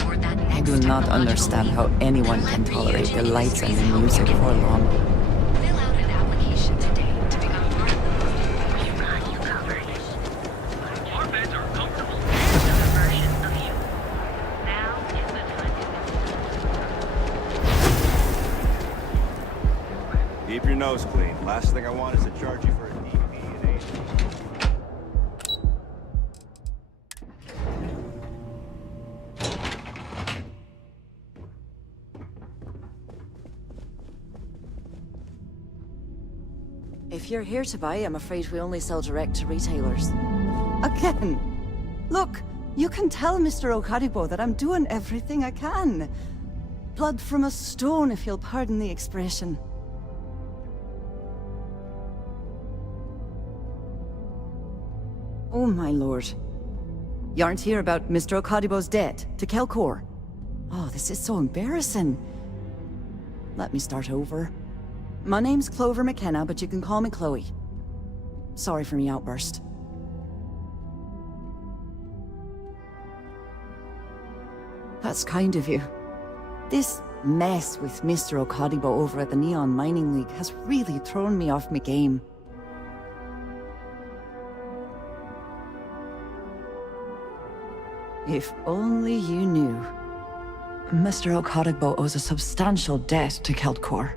toward that I next do not technological understand leap. how anyone can Let tolerate the utilities lights and raise the music for long. Fill out an application today to become part of the We've got you covered. Our beds are comfortable. Another version of you. Now is the time to Keep your nose clean. Last thing I want is to charge you for a DP and H. If you're here to buy, I'm afraid we only sell direct to retailers. Again! Look, you can tell Mr. Okaribo that I'm doing everything I can. Blood from a stone, if you'll pardon the expression. Oh, my lord. You aren't here about Mr. Okaribo's debt to Kelkor? Oh, this is so embarrassing. Let me start over. My name's Clover McKenna, but you can call me Chloe. Sorry for me outburst. That's kind of you. This mess with Mr. Okadibo over at the Neon Mining League has really thrown me off my game. If only you knew. Mr. Okadibo owes a substantial debt to Keltkor.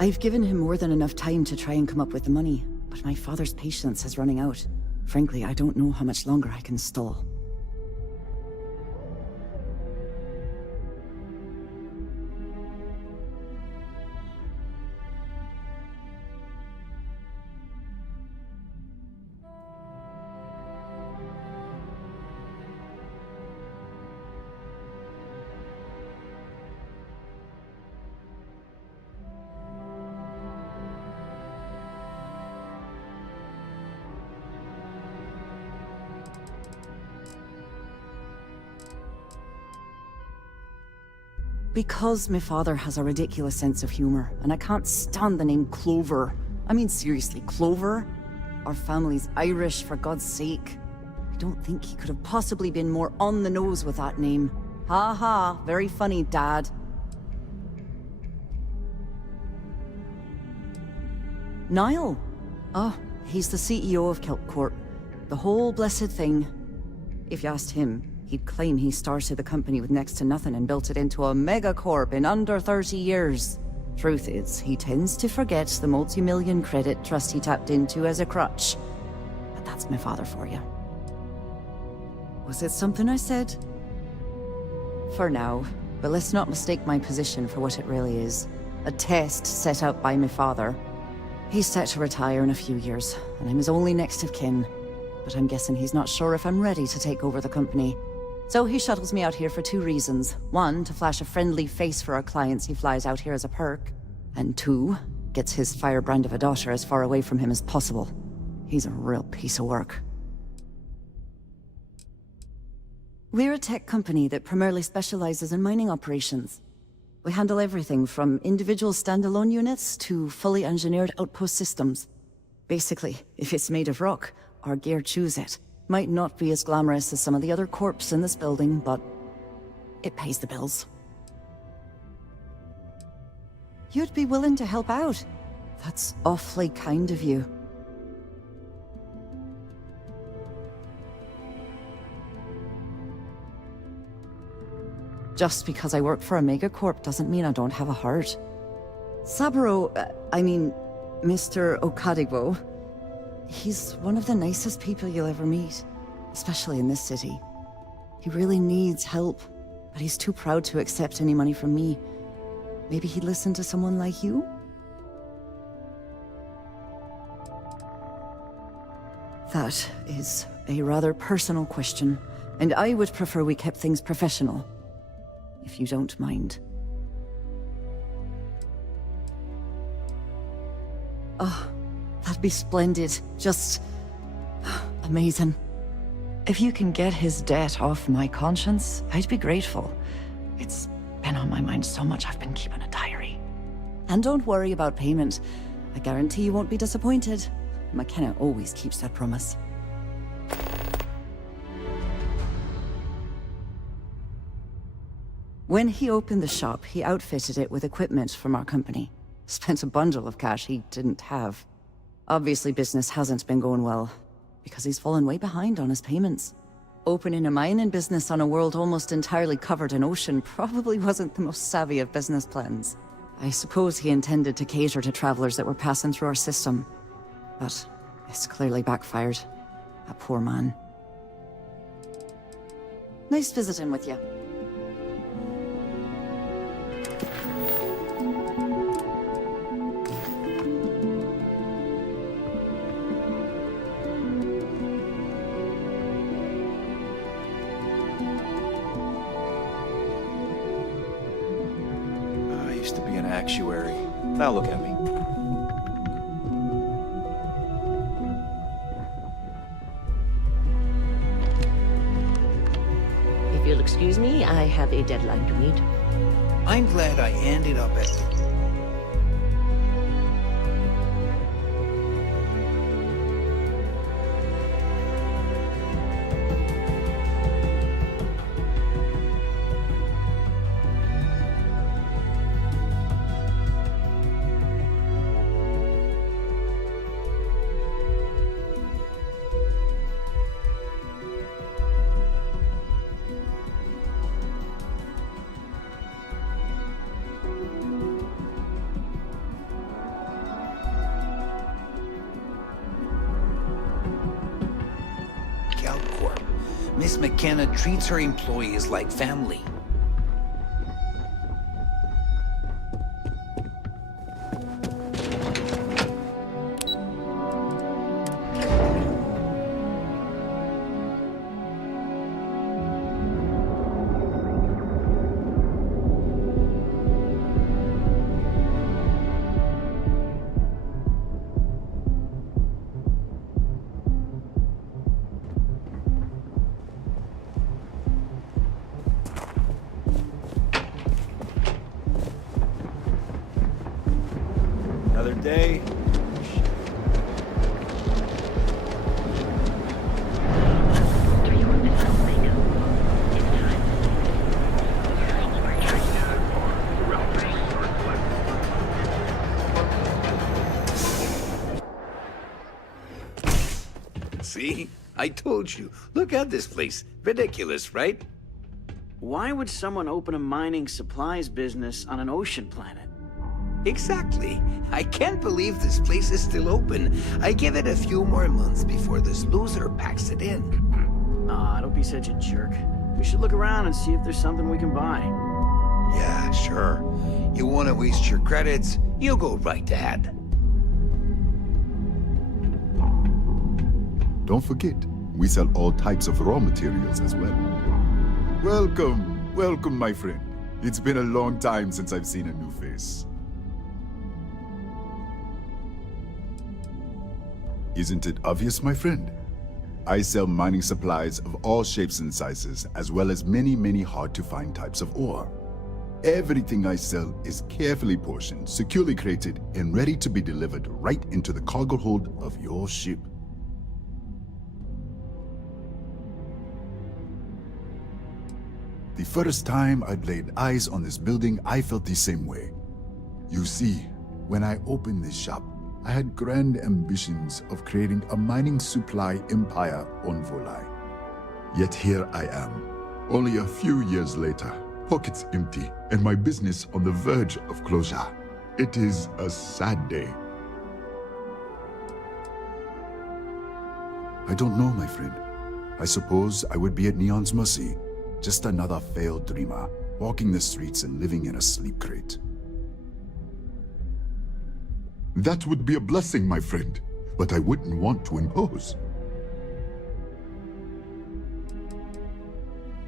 I've given him more than enough time to try and come up with the money, but my father's patience is running out. Frankly, I don't know how much longer I can stall. Because my father has a ridiculous sense of humor, and I can't stand the name Clover. I mean, seriously, Clover? Our family's Irish, for God's sake. I don't think he could have possibly been more on the nose with that name. Ha ha, very funny, Dad. Niall? Oh, he's the CEO of Kelpcorp. The whole blessed thing. If you asked him, he'd claim he started the company with next to nothing and built it into a megacorp in under 30 years. Truth is, he tends to forget the multi-million credit trust he tapped into as a crutch. But that's my father for you. Was it something I said? For now, but let's not mistake my position for what it really is. A test set out by my father. He's set to retire in a few years, and I'm his only next of kin. But I'm guessing he's not sure if I'm ready to take over the company. So he shuttles me out here for two reasons. One, to flash a friendly face for our clients he flies out here as a perk. And two, gets his firebrand of a daughter as far away from him as possible. He's a real piece of work. We're a tech company that primarily specializes in mining operations. We handle everything from individual standalone units to fully engineered outpost systems. Basically, if it's made of rock, our gear chews it. Might not be as glamorous as some of the other corps in this building, but it pays the bills. You'd be willing to help out. That's awfully kind of you. Just because I work for a megacorp doesn't mean I don't have a heart. Saburo, Mr. Okadibo, he's one of the nicest people you'll ever meet, especially in this city. He really needs help, but he's too proud to accept any money from me. Maybe he'd listen to someone like you? That is a rather personal question, and I would prefer we kept things professional, if you don't mind. Oh, that'd be splendid. Just amazing. If you can get his debt off my conscience, I'd be grateful. It's been on my mind so much I've been keeping a diary. And don't worry about payment. I guarantee you won't be disappointed. McKenna always keeps that promise. When he opened the shop, he outfitted it with equipment from our company. Spent a bundle of cash he didn't have. Obviously business hasn't been going well, because he's fallen way behind on his payments. Opening a mining business on a world almost entirely covered in ocean probably wasn't the most savvy of business plans. I suppose he intended to cater to travelers that were passing through our system. But it's clearly backfired. That poor man. Nice visiting with you. I used to be an actuary. Now look at me. If you'll excuse me, I have a deadline to meet. I'm glad I ended up at... Corp. Miss McKenna treats her employees like family. Another day. To your missile makeup. It's time. See? I told you. Look at this place. Ridiculous, right? Why would someone open a mining supplies business on an ocean planet? Exactly. I can't believe this place is still open. I give it a few more months before this loser packs it in. Aw, don't be such a jerk. We should look around and see if there's something we can buy. Yeah, sure. You want to waste your credits? You go right ahead. Don't forget, we sell all types of raw materials as well. Welcome, welcome, my friend. It's been a long time since I've seen a new face. Isn't it obvious, my friend? I sell mining supplies of all shapes and sizes, as well as many, many hard-to-find types of ore. Everything I sell is carefully portioned, securely crated, and ready to be delivered right into the cargo hold of your ship. The first time I'd laid eyes on this building, I felt the same way. You see, when I opened this shop, I had grand ambitions of creating a mining supply empire on Volai. Yet here I am, only a few years later, pockets empty, and my business on the verge of closure. It is a sad day. I don't know, my friend. I suppose I would be at Neon's mercy. Just another failed dreamer, walking the streets and living in a sleep crate. That would be a blessing, my friend, but I wouldn't want to impose.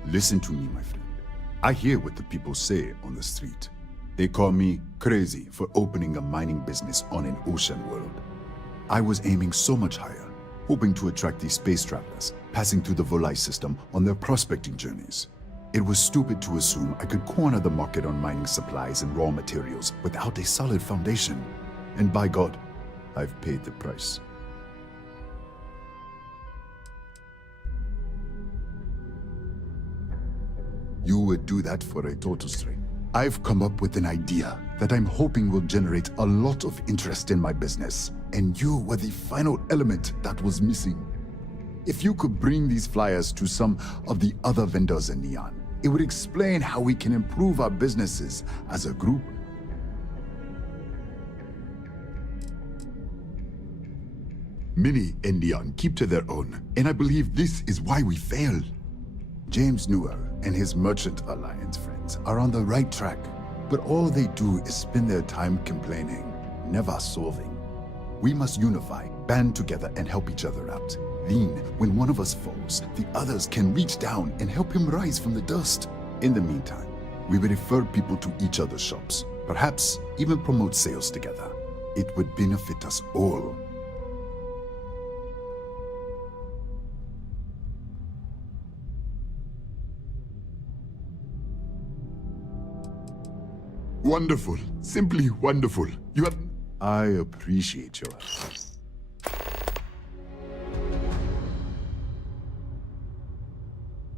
Listen to me, my friend. I hear what the people say on the street. They call me crazy for opening a mining business on an ocean world. I was aiming so much higher, hoping to attract these space travelers, passing through the Volai system on their prospecting journeys. It was stupid to assume I could corner the market on mining supplies and raw materials without a solid foundation. And by God, I've paid the price. you would do that for a total stranger. I've come up with an idea that I'm hoping will generate a lot of interest in my business, and you were the final element that was missing. If you could bring these flyers to some of the other vendors in Neon, it would explain how we can improve our businesses as a group. Many in Neon keep to their own, and I believe this is why we failed. James Newer and his Merchant Alliance friends are on the right track, but all they do is spend their time complaining, never solving. We must unify, band together, and help each other out. Then, when one of us falls, the others can reach down and help him rise from the dust. In the meantime, we will refer people to each other's shops, perhaps even promote sales together. It would benefit us all. Wonderful. Simply wonderful. You have... I appreciate your help.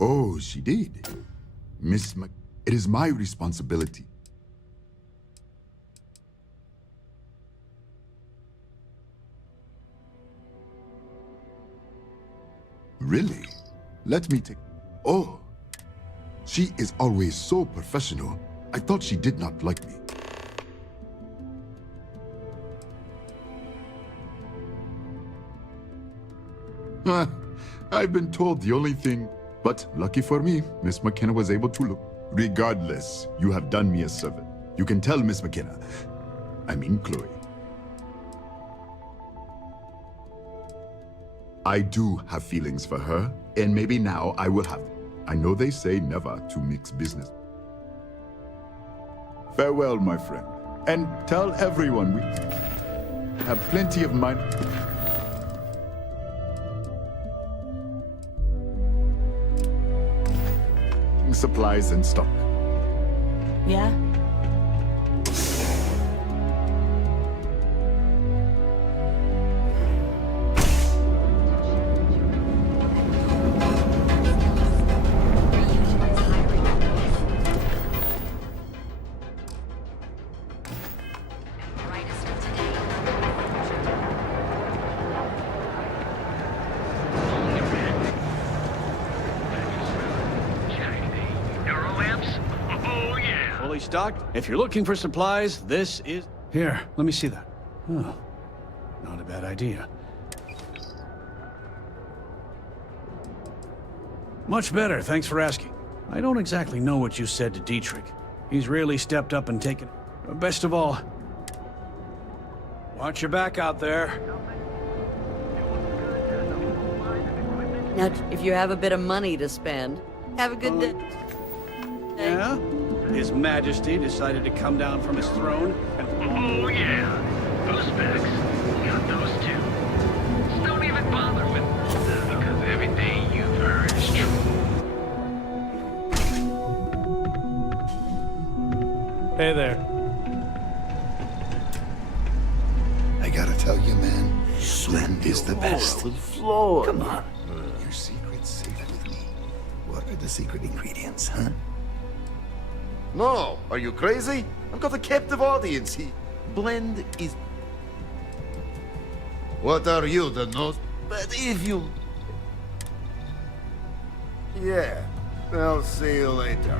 Oh, she did. Miss Mc... It is my responsibility. Really? Let me take... Oh. She is always so professional. I thought she did not like me. I've been told the only thing... But lucky for me, Miss McKenna was able to look. Regardless, you have done me a service. You can tell Miss McKenna. I mean Chloe. I do have feelings for her, and maybe now I will have them. I know they say never to mix business. Farewell, my friend. And tell everyone we have plenty of money. Supplies and stock. Yeah? Brightest of today. Oh, yeah. Fully stocked? If you're looking for supplies, this is... Here, let me see that. Oh, not a bad idea. Much better, thanks for asking. I don't exactly know what you said to Dietrich. He's really stepped up and taken... Best of all, watch your back out there. Now, if you have a bit of money to spend, have a good day. Yeah? His Majesty decided to come down from his throne and... Oh, yeah. Those specs. Got those too. Just don't even bother with them, because everything you've heard is true. Hey there. I gotta tell you, man, Blend is the best. Come on. Your secret's safe with me. What are the secret ingredients, huh? No, are you crazy? I've got a captive audience. Blend is... What are you, the nose? But if you... Yeah, I'll see you later.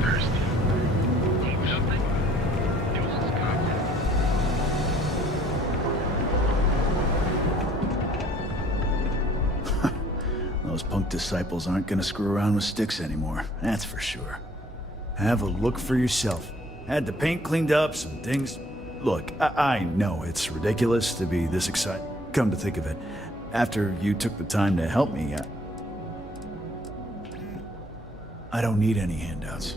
Thirsty. Need something? Deuces cocktail. Those punk disciples aren't gonna screw around with sticks anymore, that's for sure. Have a look for yourself. Had the paint cleaned up, some things... Look, I know it's ridiculous to be this excited. Come to think of it, after you took the time to help me, I don't need any handouts.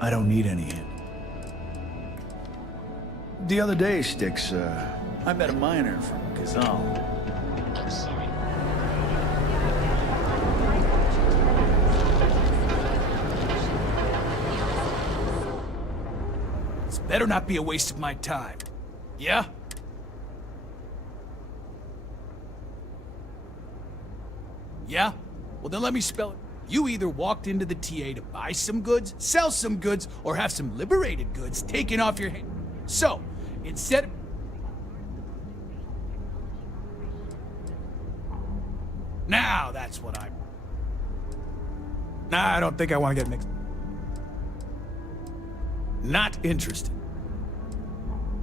I don't need any hand. The other day, Sticks, I met a miner from Kazal. Better not be a waste of my time. Yeah? Yeah? Well, then let me spell it. You either walked into the TA to buy some goods, sell some goods, or have some liberated goods taken off your hands. So, instead of... Now that's what I'm... Nah, I don't think I want to get mixed. Not interested.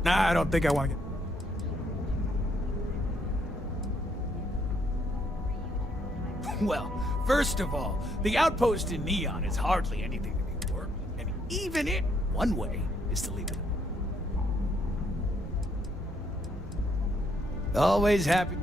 Nah, I don't think I want to get... Well, first of all, the outpost in Neon is hardly anything to be worth, and even it, one way, is to leave it. Always happy.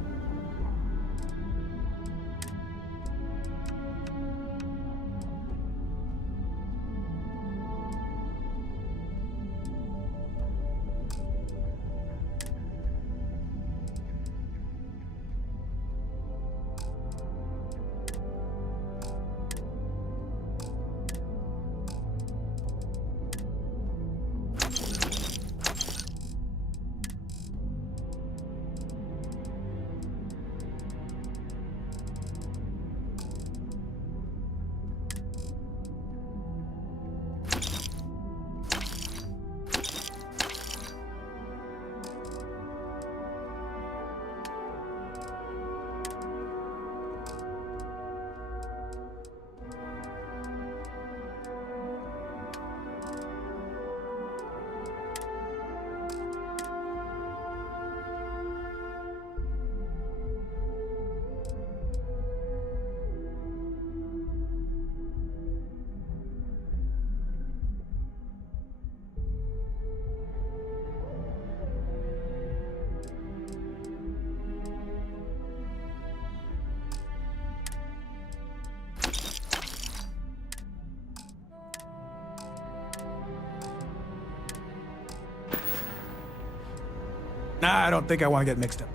Nah, I don't think I want to get mixed up.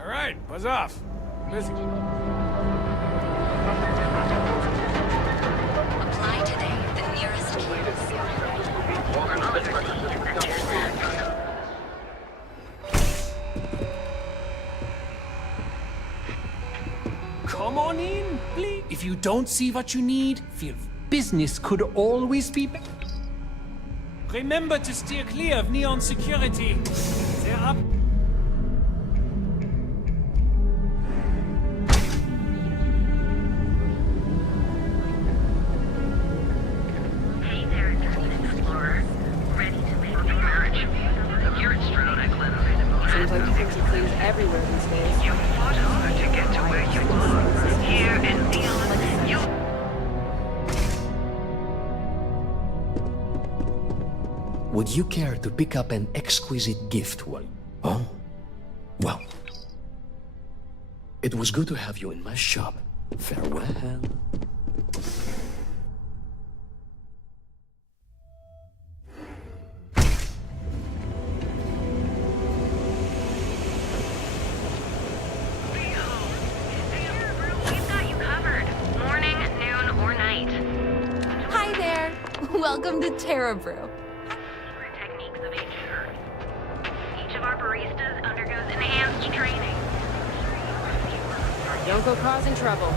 All right, buzz off. Busy. Apply today, the nearest Come on in, please. If you don't see what you need, feel business could always be better. Remember to steer clear of Neon security. They're up. Hey there, Internet Explorer. Ready to make the marriage. You're at Stroud Eklund. Seems like you think he plays everywhere these days. You fought hard to get to where you are. Here in Neon, you... Would you care to pick up an exquisite gift while... Oh, well. It was good to have you in my shop. Farewell. We've got you covered. Morning, noon, or night. Hi there. Welcome to Terra Brew. Secret techniques of HR. Each of our baristas undergoes enhanced training. Don't go causing trouble.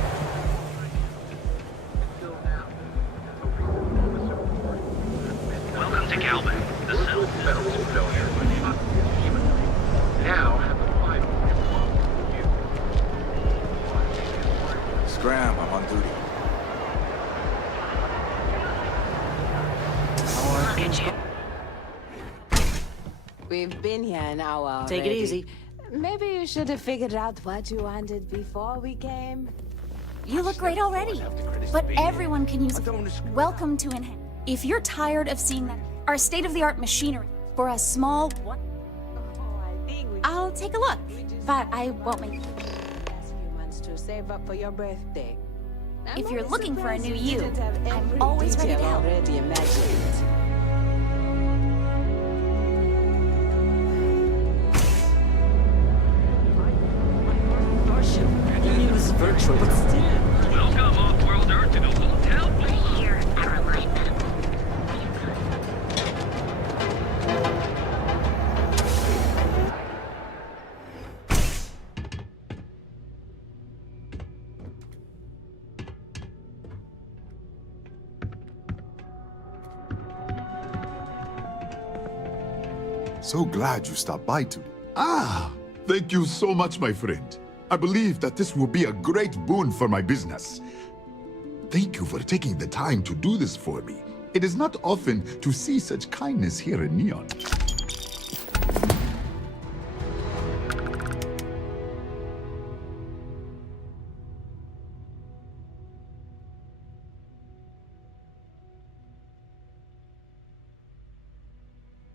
Welcome to Calvin, the cell. Now have the final. Scram, I'm on duty. Look at you. We've been here an hour Take it already. easy. Maybe you should have figured out what you wanted before we came. You look great already, but everyone can use Welcome to Enhance. If you're tired of seeing that, our state-of-the-art machinery for a small one, I'll take a look, but I won't make. Last few months to save up for your birthday. If you're looking for a new you, didn't have I'm every always ready to detail help. already imagined. Virtual. Welcome, off-worlder, to the Hotel Boulevard. Here at our alignment. So glad you stopped by today. Ah, thank you so much, my friend. I believe that this will be a great boon for my business. Thank you for taking the time to do this for me. It is not often to see such kindness here in Neon.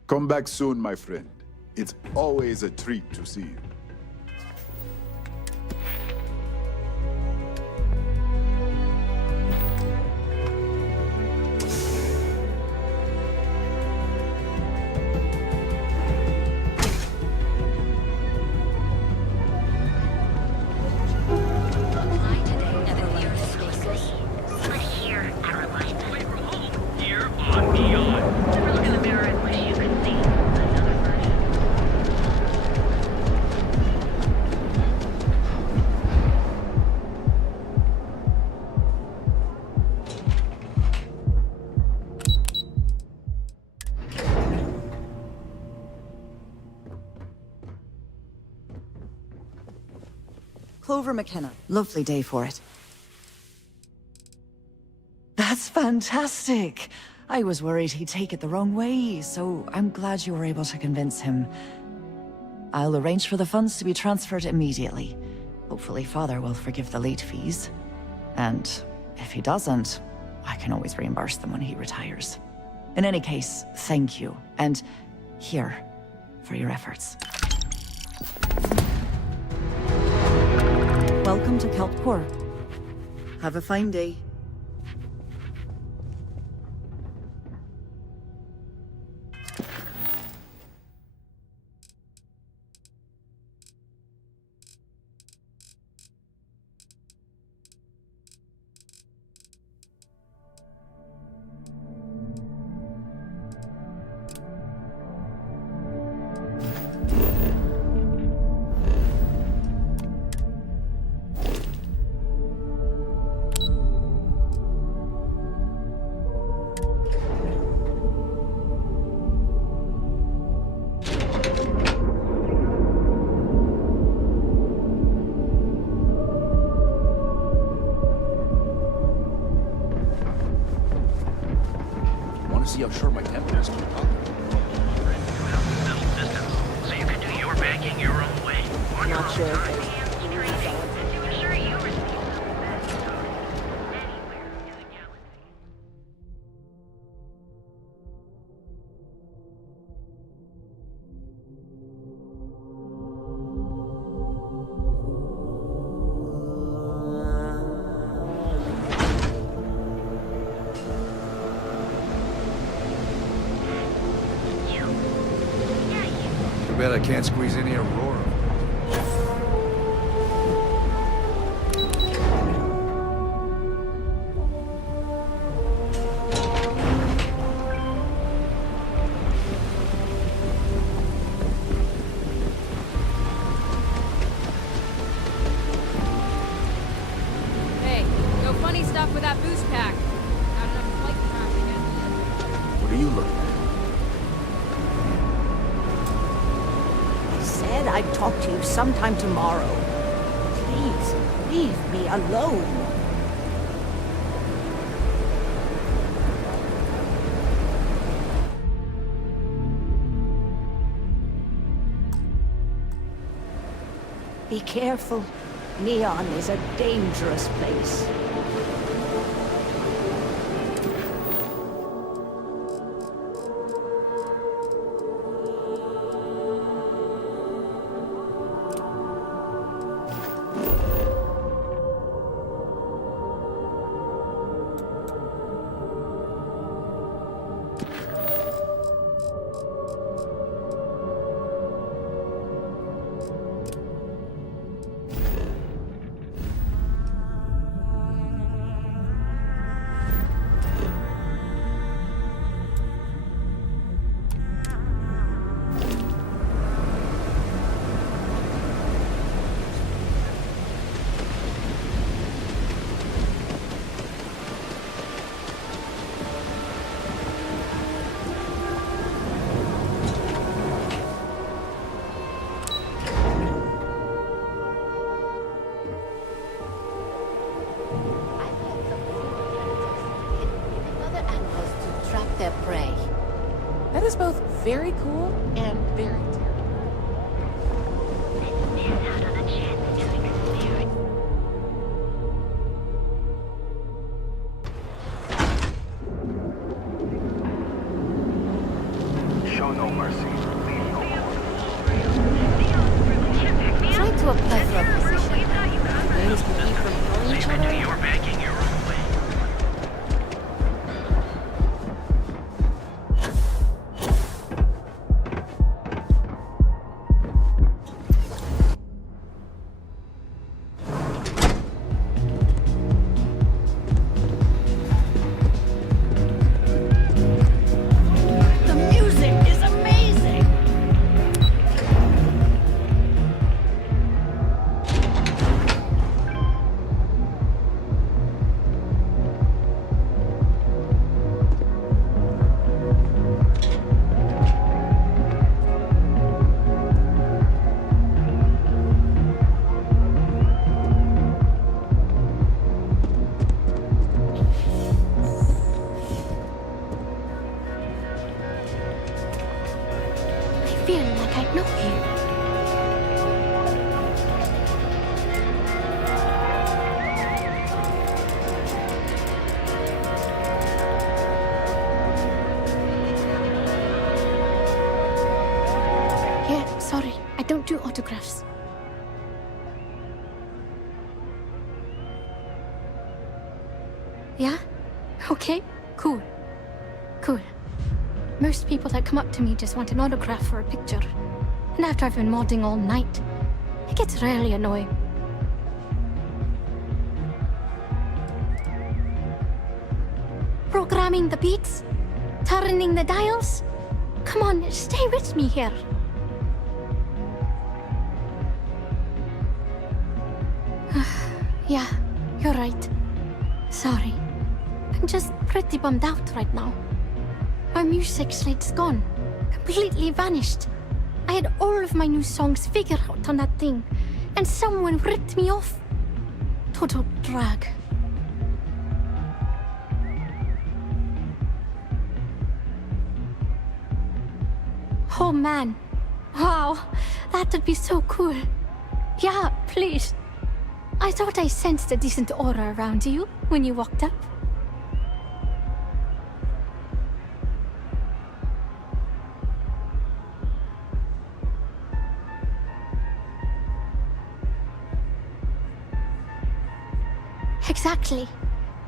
Come back soon, my friend. It's always a treat to see you. Here on Neon. Look in the mirror and wish you could see another version. Clover McKenna. Lovely day for it. That's fantastic! I was worried he'd take it the wrong way, so I'm glad you were able to convince him. I'll arrange for the funds to be transferred immediately. Hopefully Father will forgive the late fees. And if he doesn't, I can always reimburse them when he retires. In any case, thank you. And here, for your efforts. Welcome to Kelpcore. Have a fine day. See how short my temper is. You have to settle distance, so you can do your banking your own way. On your own time. To ensure you receive the best anywhere in the galaxy. Too bad I can't squeeze any Aurora. Hey, no funny stuff with that boost pack. Not enough flight traffic yet. What are you looking at? Said I'd talk to you sometime tomorrow. Please, leave me alone. Be careful. Neon is a dangerous place. is both very cool and very terrible. Show no mercy. Leave no Try to apply for a position. Ladies can keep from knowing each other. Your banking your own way. The music is amazing! I feel like I know you. Yeah, sorry. I don't do autographs. Yeah? Okay, cool. Cool. Most people that come up to me just want an autograph or a picture. And after I've been modding all night, it gets really annoying. Programming the beats? Turning the dials? Come on, stay with me here. Yeah, you're right. Sorry. I'm just pretty bummed out right now. My music slate's gone. Completely vanished. I had all of my new songs figured out on that thing, and someone ripped me off. Total drag. Oh man. Wow, that would be so cool. Yeah, please. I thought I sensed a decent aura around you when you walked up. Exactly.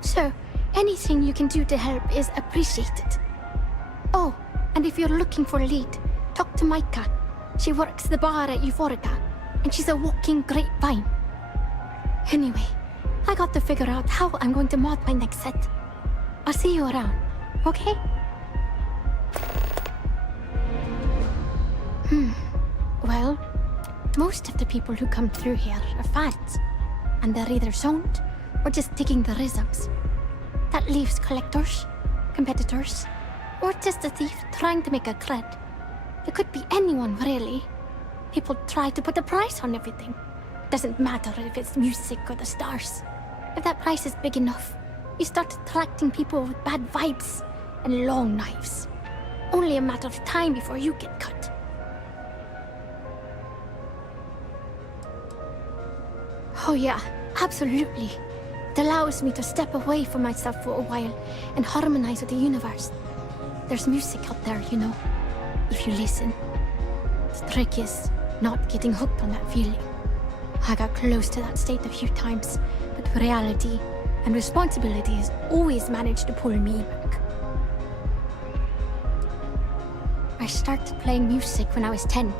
So, anything you can do to help is appreciated. Oh, and if you're looking for a lead, talk to Micah. She works the bar at Euphorica, and she's a walking grapevine. Anyway, I got to figure out how I'm going to mod my next set. I'll see you around, okay? Well, most of the people who come through here are fans, and they're either zoned or just digging the rhythms. That leaves collectors, competitors, or just a thief trying to make a cred. It could be anyone, really. People try to put a price on everything. Doesn't matter if it's music or the stars. If that price is big enough, you start attracting people with bad vibes and long knives. Only a matter of time before you get cut. Oh yeah, absolutely. It allows me to step away from myself for a while and harmonize with the universe. There's music out there, you know, if you listen. The trick is not getting hooked on that feeling. I got close to that state a few times, but reality and responsibilities always managed to pull me back. I started playing music when I was 10.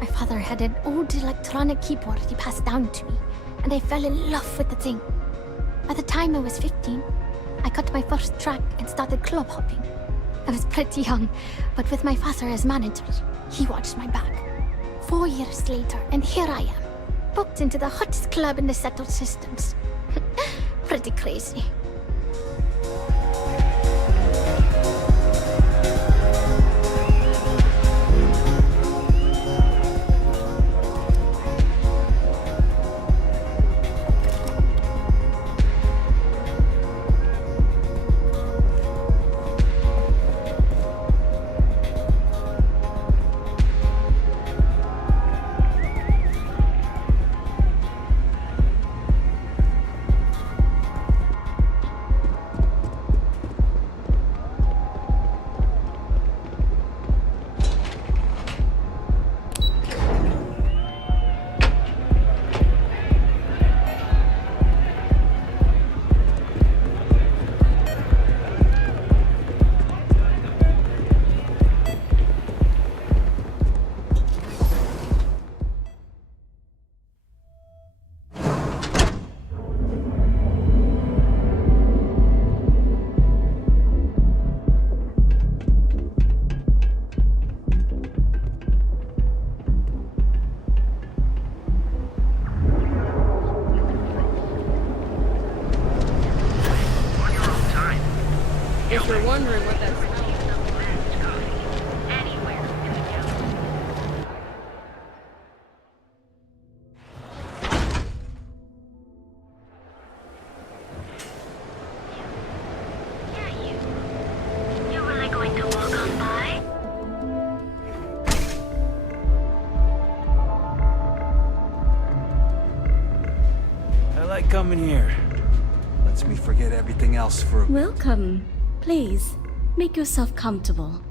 My father had an old electronic keyboard he passed down to me, and I fell in love with the thing. By the time I was 15, I got my first track and started club hopping. I was pretty young, but with my father as manager, he watched my back. 4 years later, and here I am, booked into the hottest club in the settled systems. Pretty crazy. you're wondering what that's... You really going to walk on by? I like coming here. Lets me forget everything else for a... Welcome. Please, make yourself comfortable.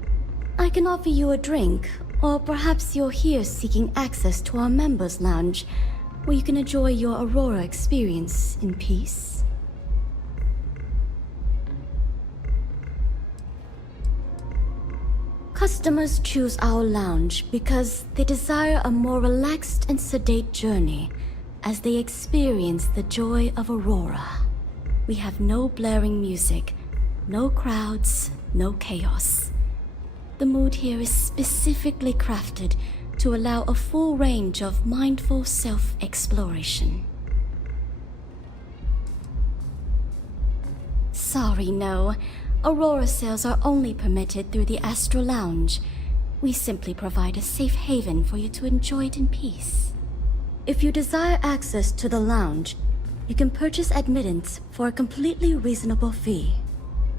I can offer you a drink, or perhaps you're here seeking access to our members' lounge, where you can enjoy your Aurora experience in peace. Customers choose our lounge because they desire a more relaxed and sedate journey as they experience the joy of Aurora. We have no blaring music, no crowds, no chaos. The mood here is specifically crafted to allow a full range of mindful self-exploration. Sorry, no. Aurora sales are only permitted through the Astral Lounge. We simply provide a safe haven for you to enjoy it in peace. If you desire access to the lounge, you can purchase admittance for a completely reasonable fee.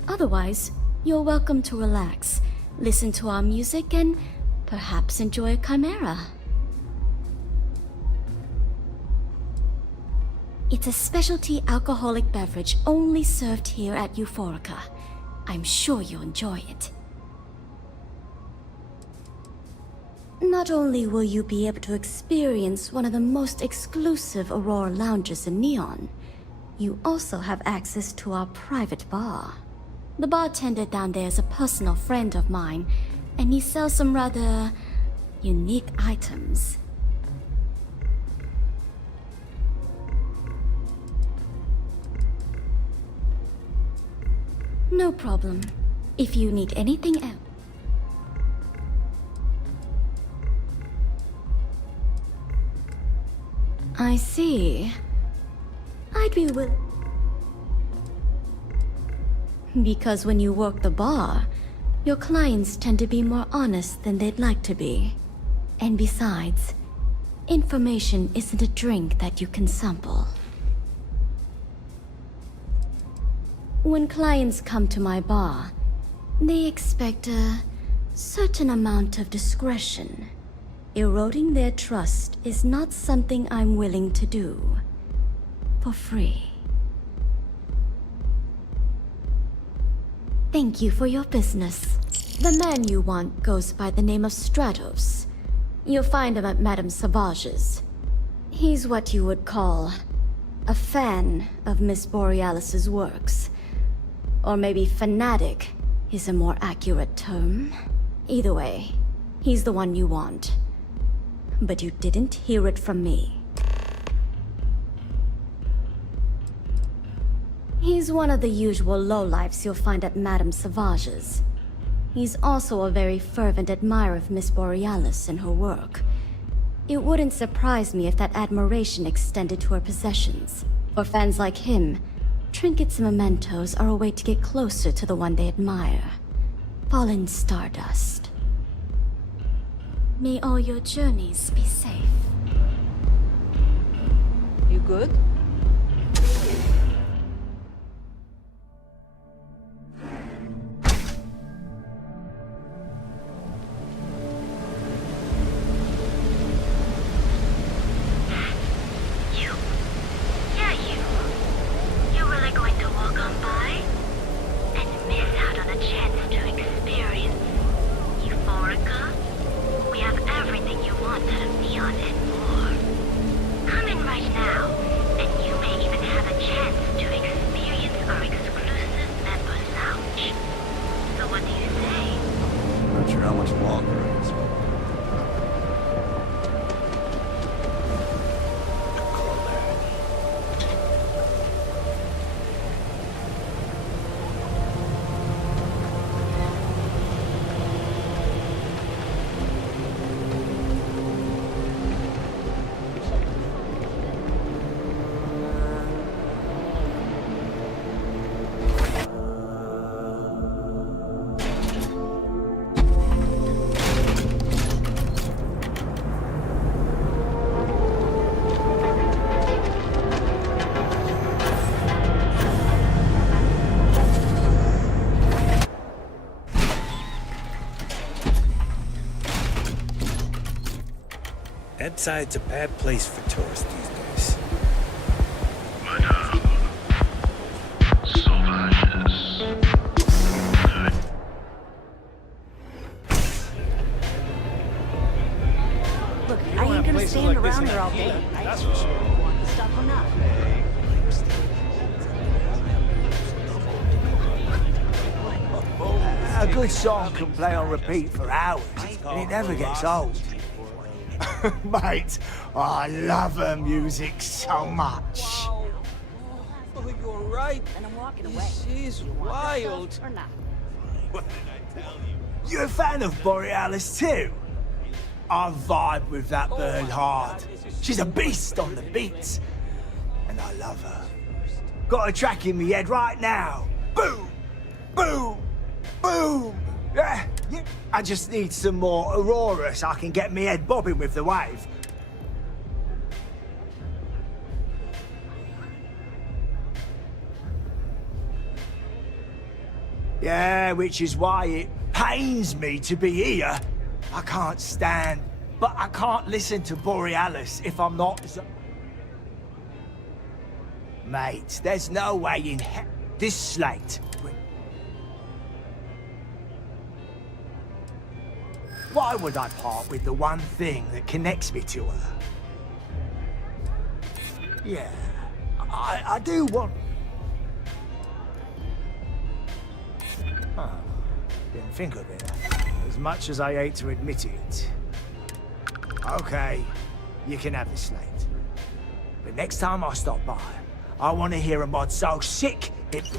Otherwise, you're welcome to relax, listen to our music, and perhaps enjoy a chimera. It's a specialty alcoholic beverage only served here at Euphorica. I'm sure you'll enjoy it. Not only will you be able to experience one of the most exclusive Aurora lounges in Neon, you also have access to our private bar. The bartender down there is a personal friend of mine, and he sells some rather unique items. No problem. If you need anything else. I see. I'd be willing. Because when you work the bar, your clients tend to be more honest than they'd like to be. And besides, information isn't a drink that you can sample. When clients come to my bar, they expect a certain amount of discretion. Eroding their trust is not something I'm willing to do for free. Thank you for your business. The man you want goes by the name of Stratos. You'll find him at Madame Savage's. He's what you would call a fan of Miss Borealis's works. Or maybe fanatic is a more accurate term. Either way, he's the one you want. But you didn't hear it from me. He's one of the usual lowlifes you'll find at Madame Savage's. He's also a very fervent admirer of Miss Borealis and her work. It wouldn't surprise me if that admiration extended to her possessions. For fans like him, trinkets and mementos are a way to get closer to the one they admire. Fallen stardust. May all your journeys be safe. You good? You really going to walk on by? And miss out on a chance to experience Euphorica? We have everything you want out of Neon and more. Come in right now, and That side's a bad place for tourists these days. Madame. Sauvages. Look, I ain't gonna stand around here all day. That's for sure. Want the stuff or not? A good song can play on repeat for hours, and it never gets old. Mate, I love her music so much. Oh, you're right. And I'm walking away. She's wild. Or not? What did I tell you? You're a fan of Borealis too? I vibe with that bird hard. She's a beast on the beats. And I love her. Got a track in me head right now. Boom! Boom! Boom! Yeah, I just need some more Aurora so I can get me head bobbing with the wave. Yeah, which is why it pains me to be here. I can't stand, but I can't listen to Borealis if I'm not... Mate, there's no way in hell this slate... Why would I part with the one thing that connects me to her? Yeah, I do want... Huh. Didn't think of it. As much as I hate to admit it. Okay, you can have the slate. But next time I stop by, I want to hear a mod so sick it...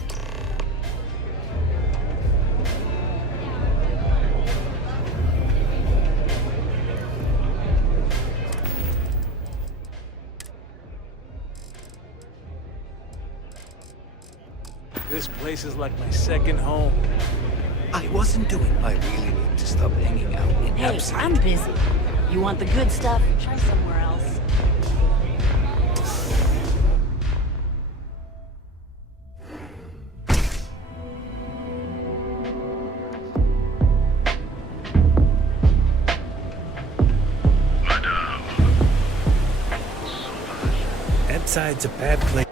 This place is like my second home. I wasn't doing... I really need to stop hanging out in Hey, I'm busy. You want the good stuff? Try somewhere else. That side's a bad place.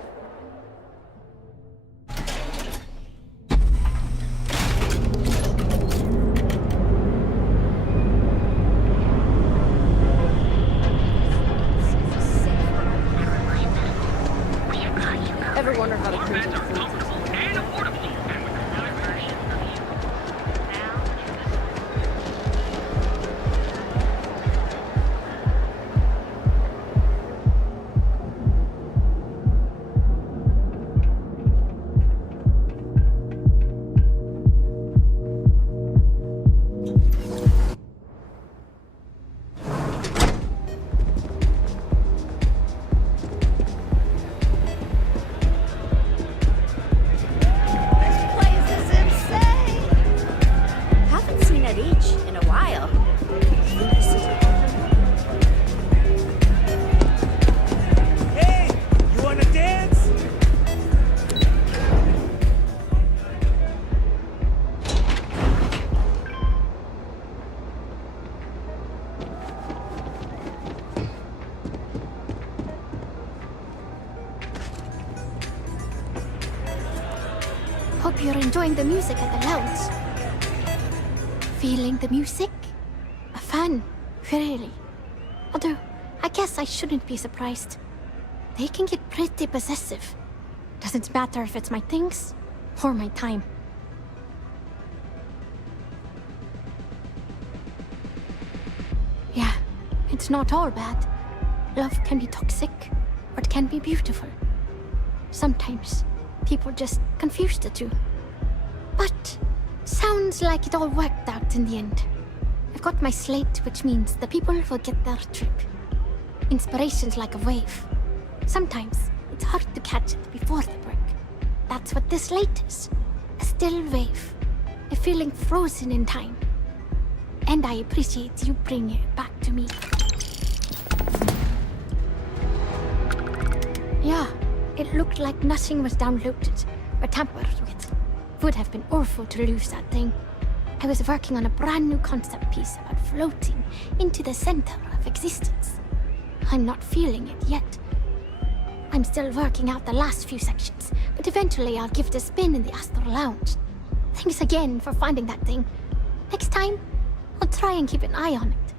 Ever wonder how to print it? Hope you're enjoying the music at the lounge. Feeling the music? A fan, really. Although, I guess I shouldn't be surprised. They can get pretty possessive. Doesn't matter if it's my things or my time. Yeah, it's not all bad. Love can be toxic, or it can be beautiful. Sometimes people just confuse the two. But sounds like it all worked out in the end. I've got my slate, which means the people will get their trip. Inspiration's like a wave. Sometimes it's hard to catch it before the break. That's what this slate is. A still wave. A feeling frozen in time. And I appreciate you bringing it back to me. Yeah, it looked like nothing was downloaded or tampered with. Would have been awful to lose that thing. I was working on a brand new concept piece about floating into the center of existence. I'm not feeling it yet. I'm still working out the last few sections, but eventually I'll give it a spin in the Astral Lounge. Thanks again for finding that thing. Next time, I'll try and keep an eye on it.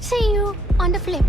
See you on the flip.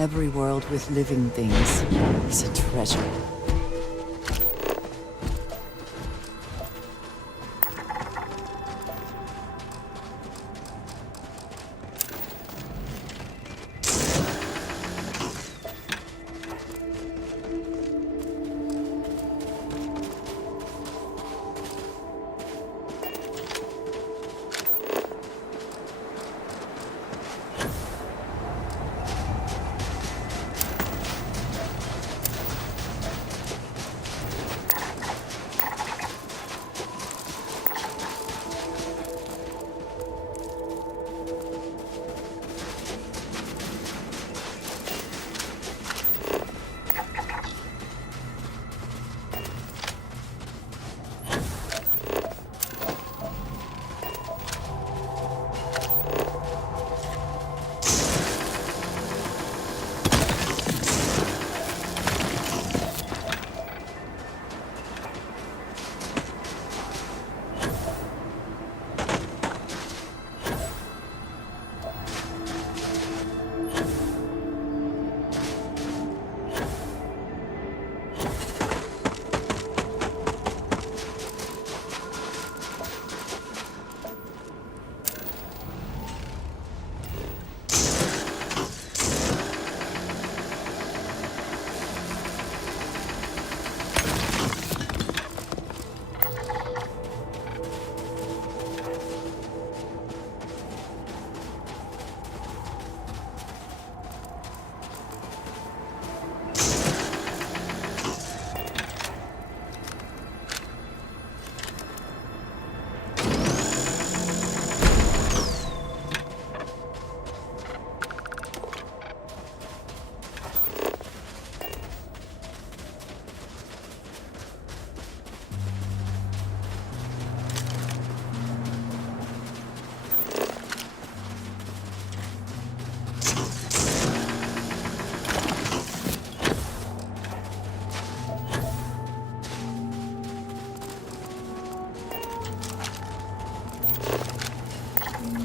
Every world with living things is a treasure.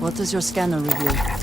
What does your scanner reveal?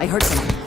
I heard something.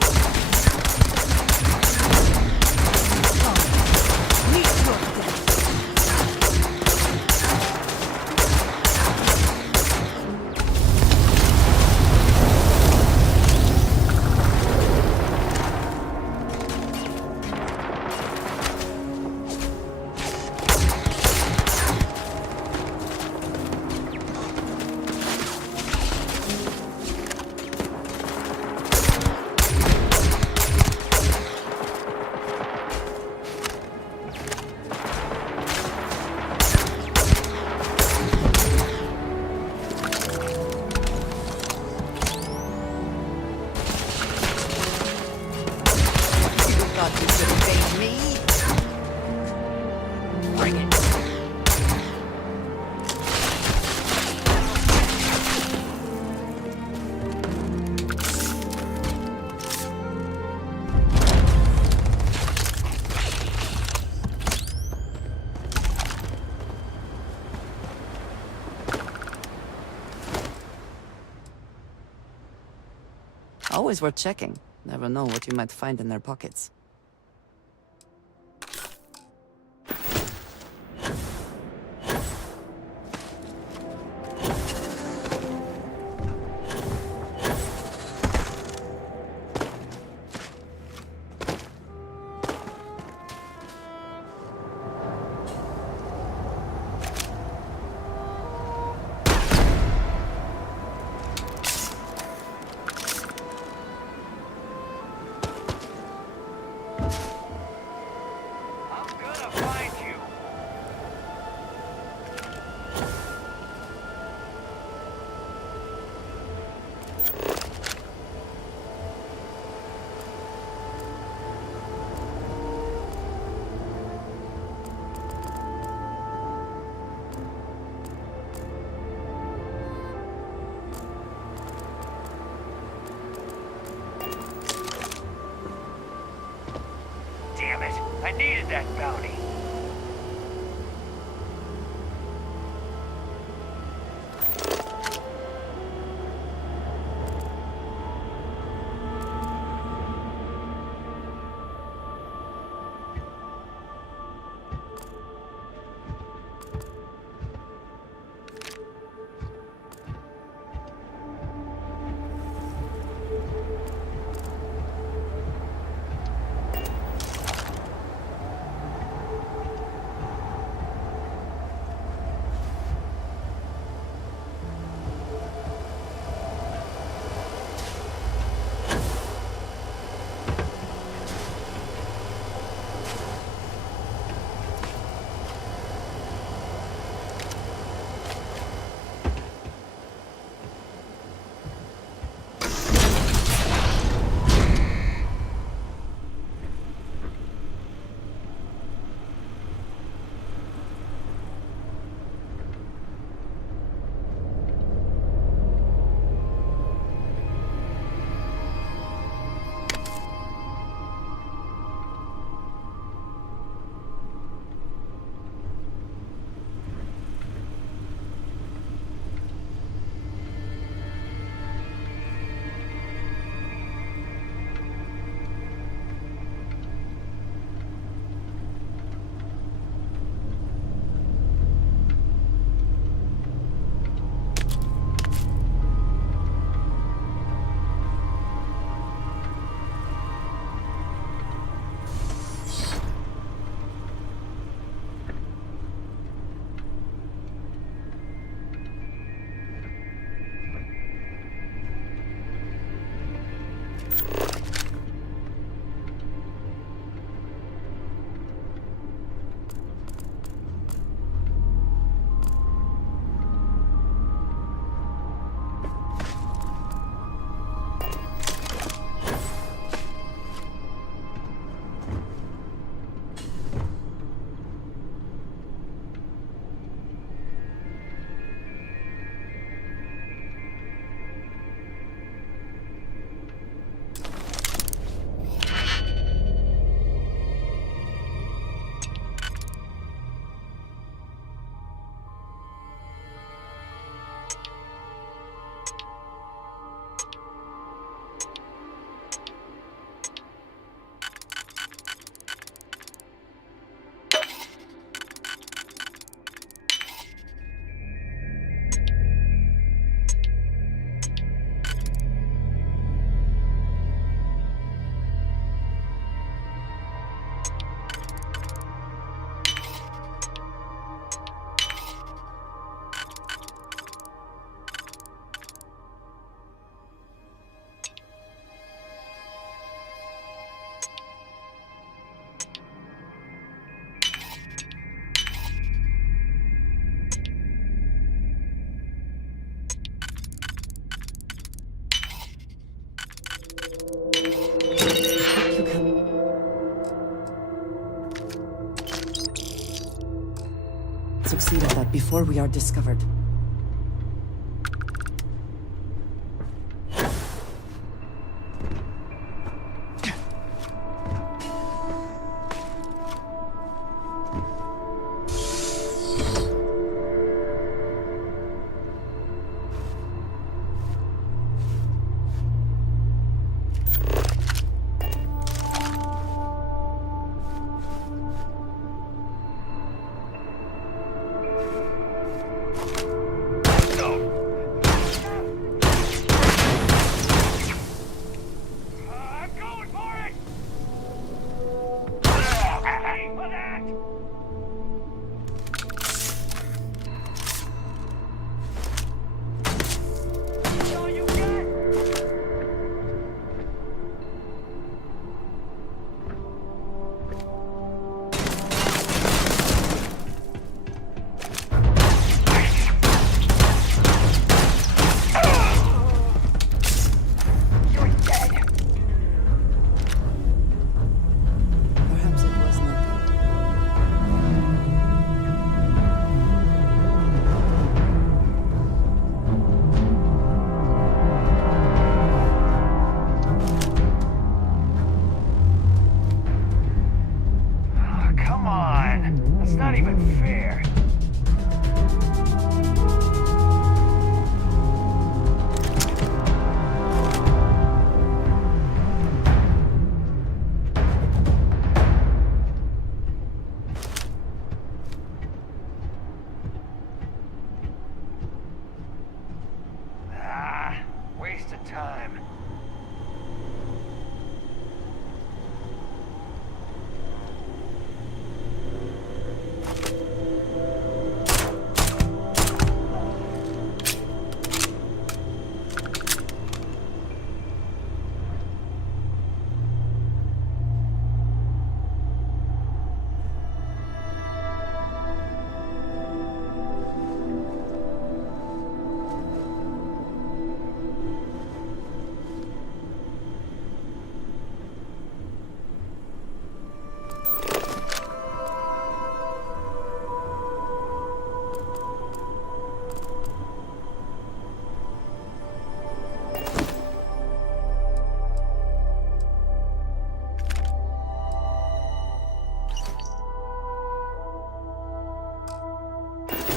Always worth checking. Never know what you might find in their pockets. Damn it. I needed that bounty. succeed at that before we are discovered.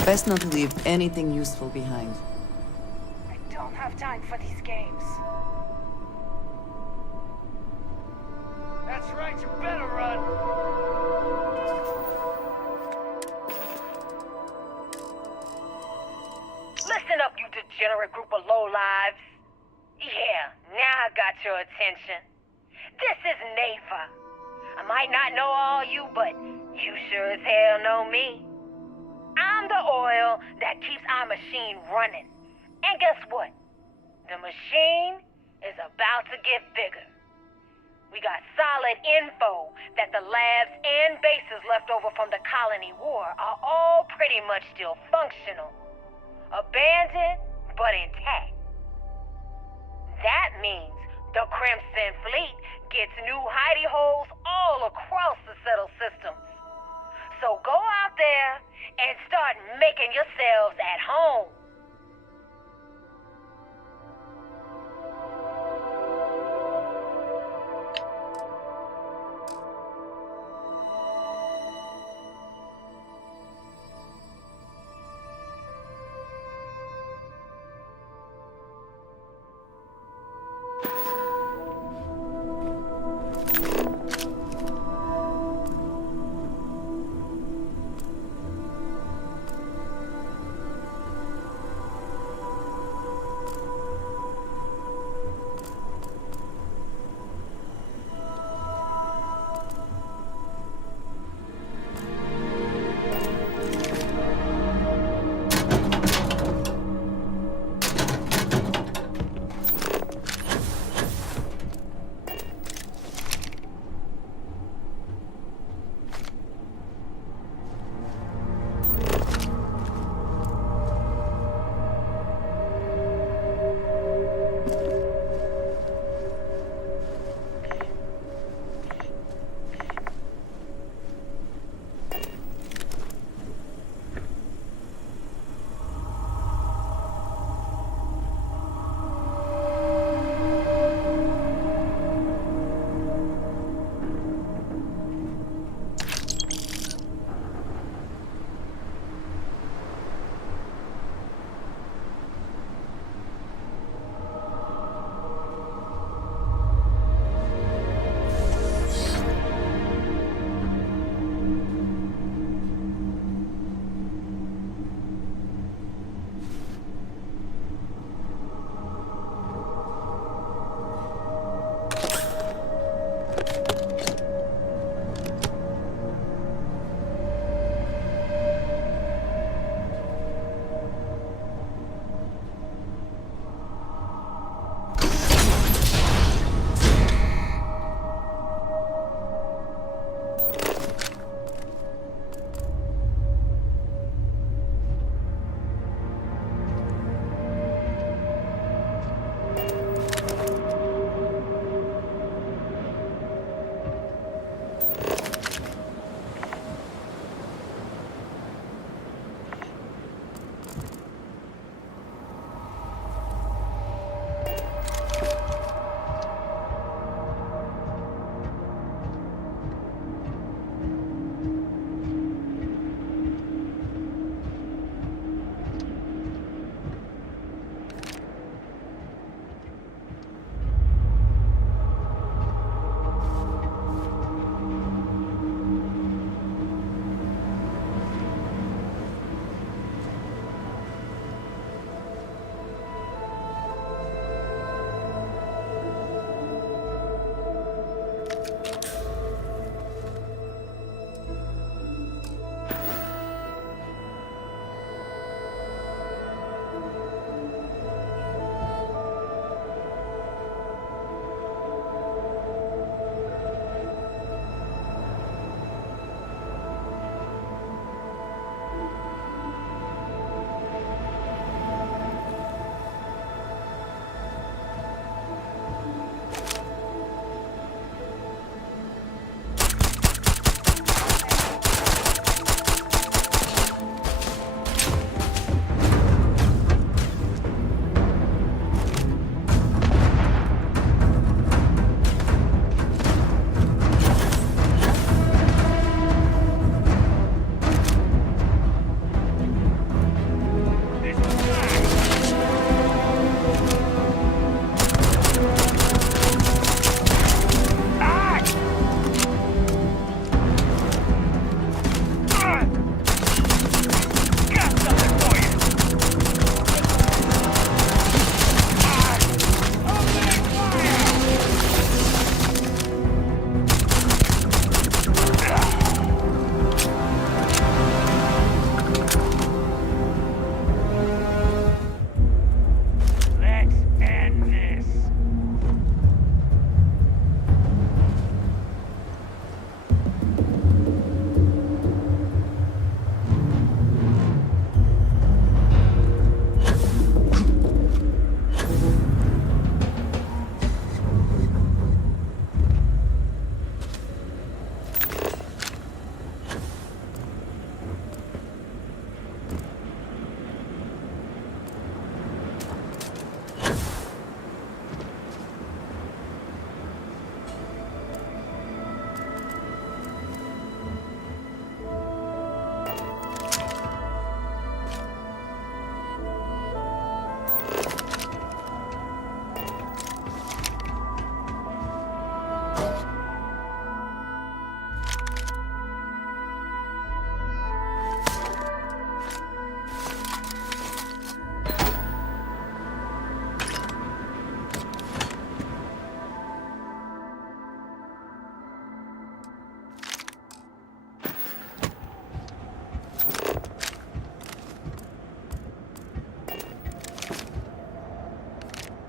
Best not to leave anything useful behind. I don't have time for these games. That's right, you better run. Listen up, you degenerate group of lowlives. Yeah, now I got your attention. This is Nafa. I might not know all you, but you sure as hell know me. I'm the oil that keeps our machine running. And guess what? The machine is about to get bigger. We got solid info that the labs and bases left over from the colony war are all pretty much still functional. Abandoned, but intact. That means the Crimson Fleet gets new hidey holes all across the settled systems. So go out there and start making yourselves at home.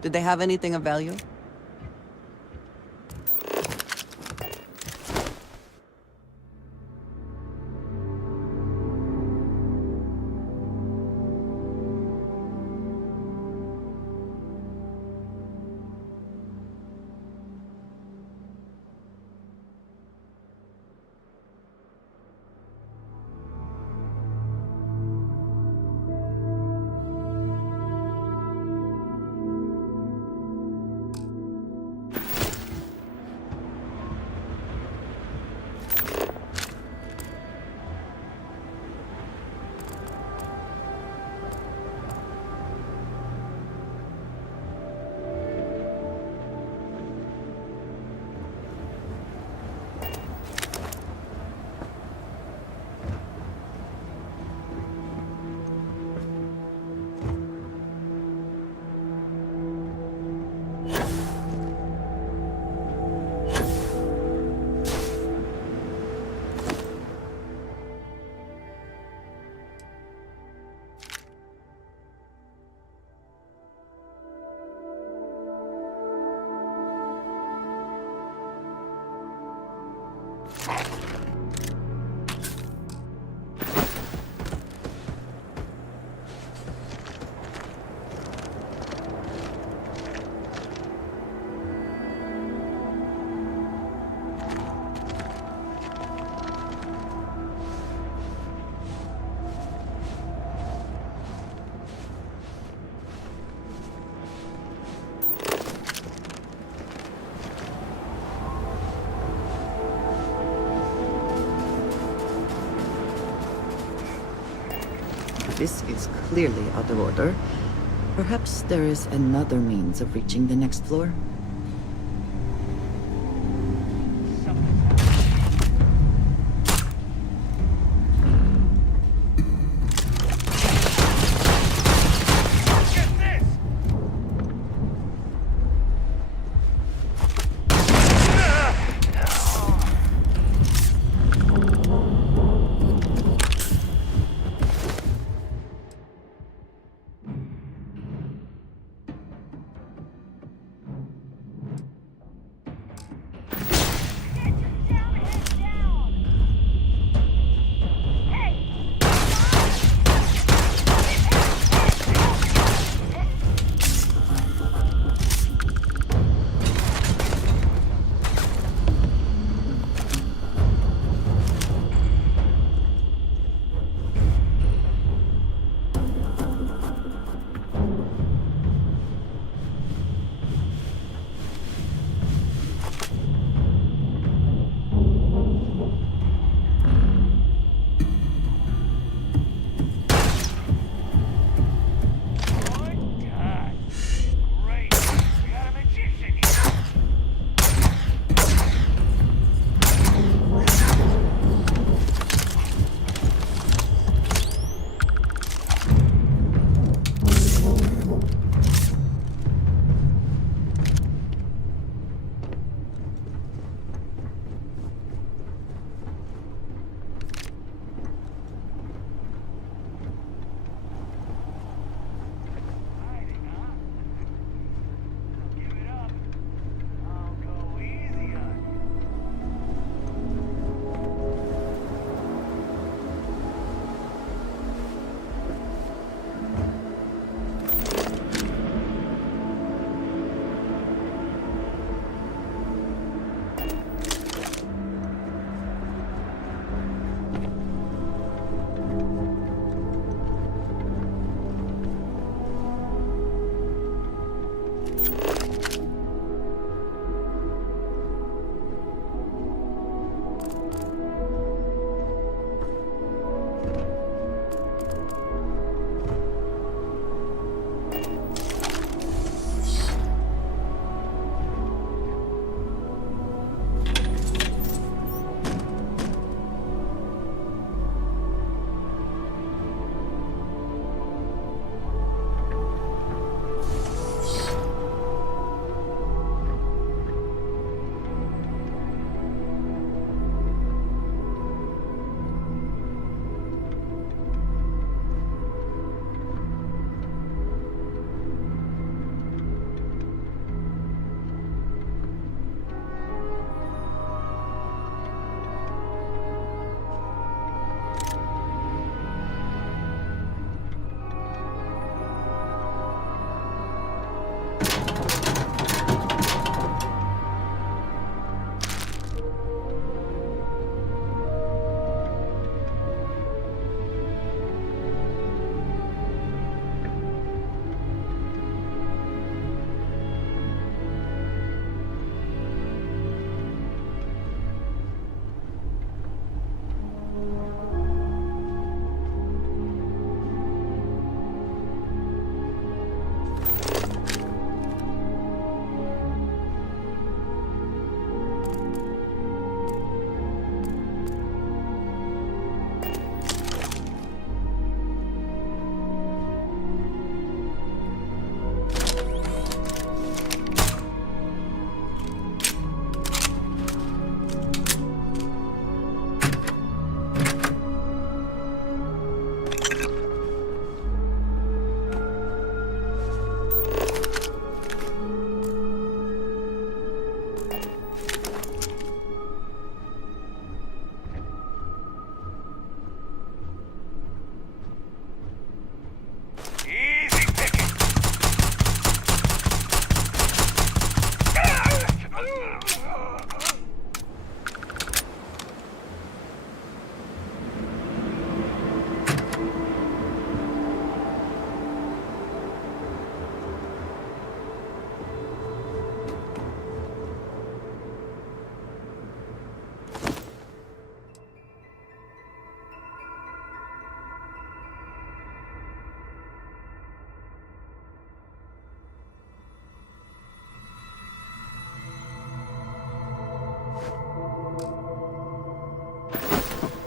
Did they have anything of value? This is clearly out of order. Perhaps there is another means of reaching the next floor?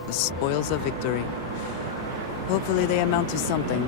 The spoils of victory. Hopefully they amount to something.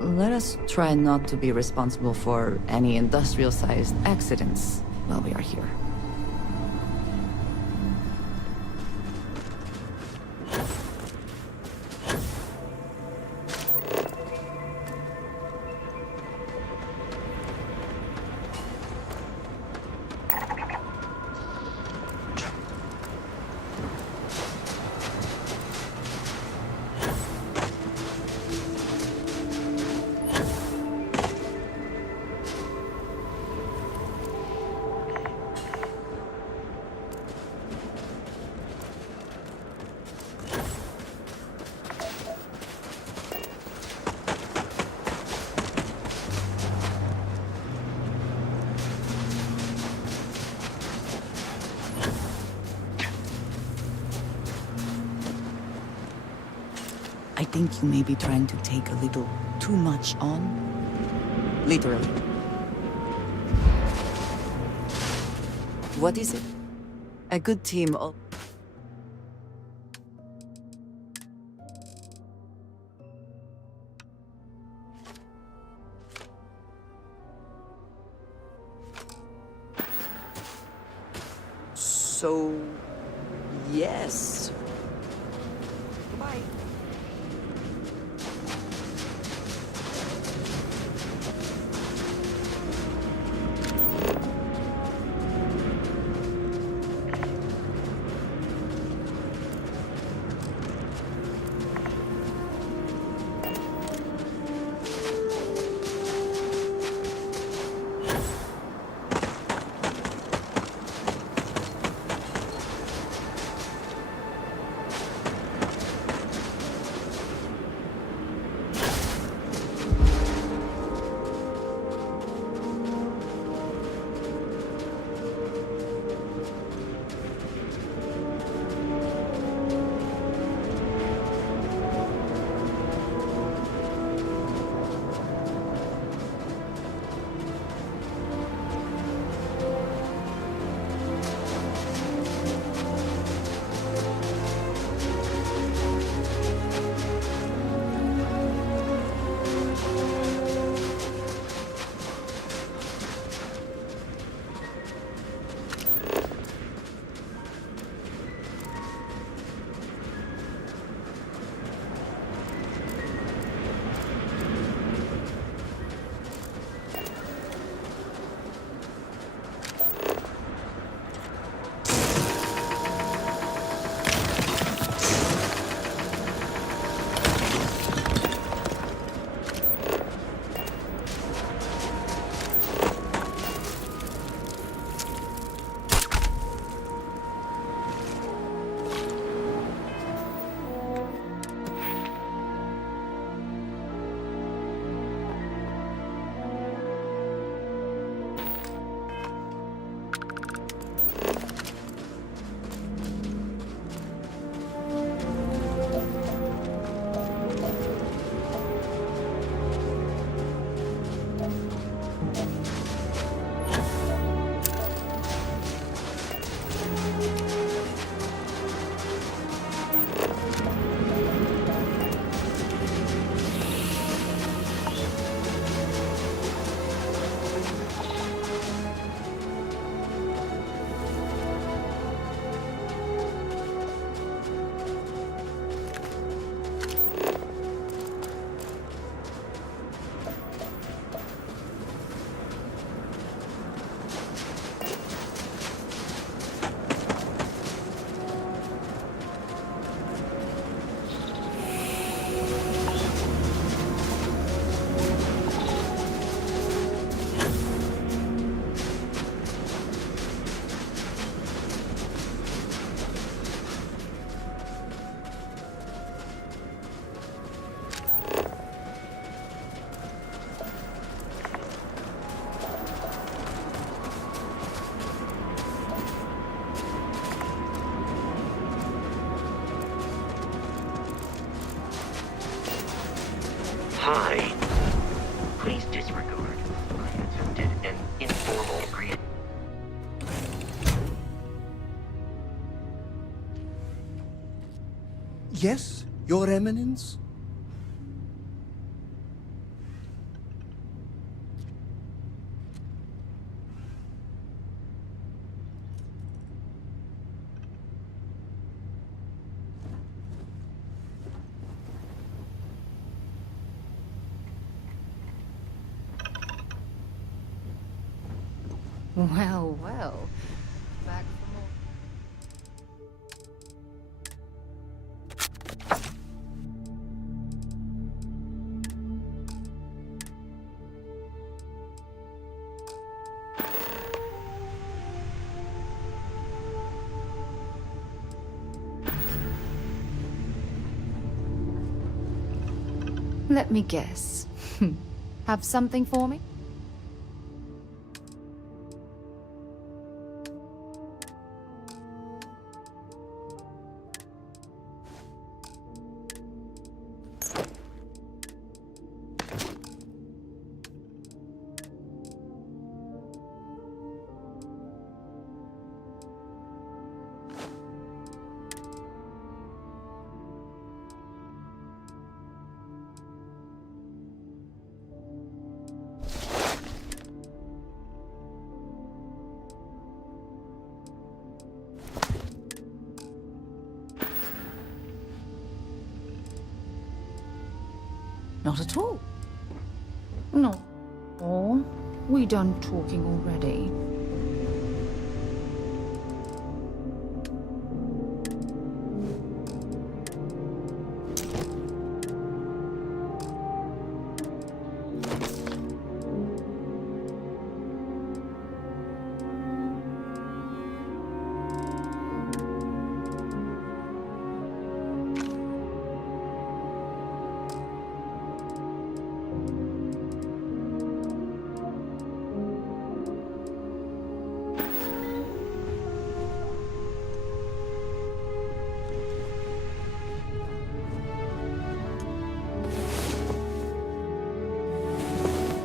Let us try not to be responsible for any industrial-sized accidents while we are here. I think you may be trying to take a little too much on. Literally. What is it? A good team of... So... yes. Goodbye. Hi. Please disregard. I attempted an informal greeting. Yes, Your Eminence? Well, well. Back for more. Let me guess. Have something for me? Not at all. No. Or we done talking already?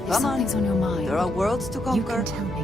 Come on. Something's on your mind. There are worlds to conquer. You can tell me.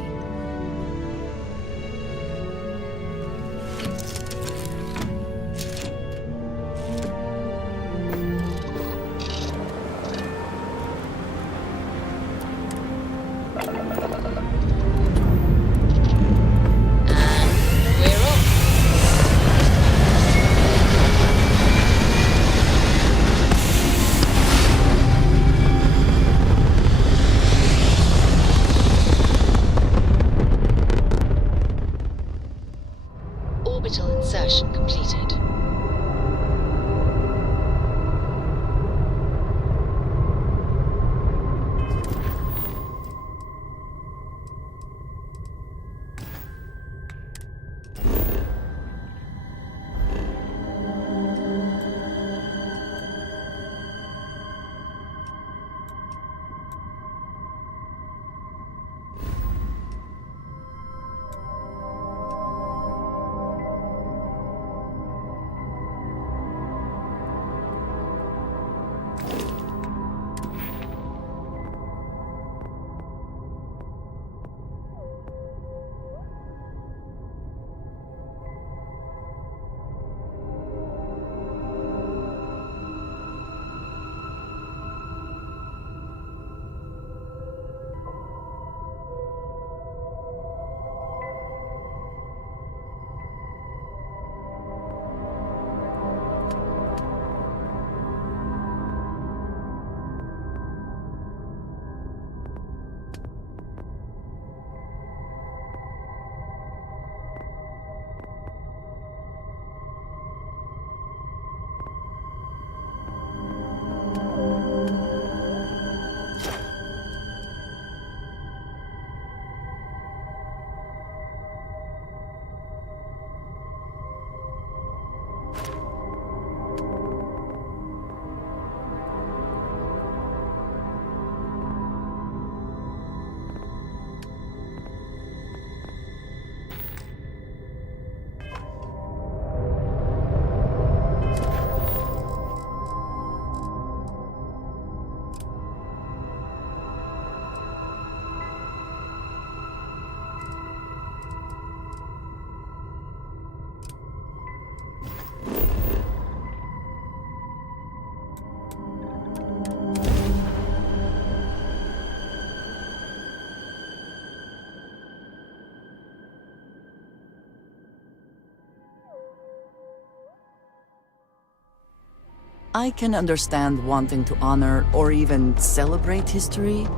I can understand wanting to honor or even celebrate history,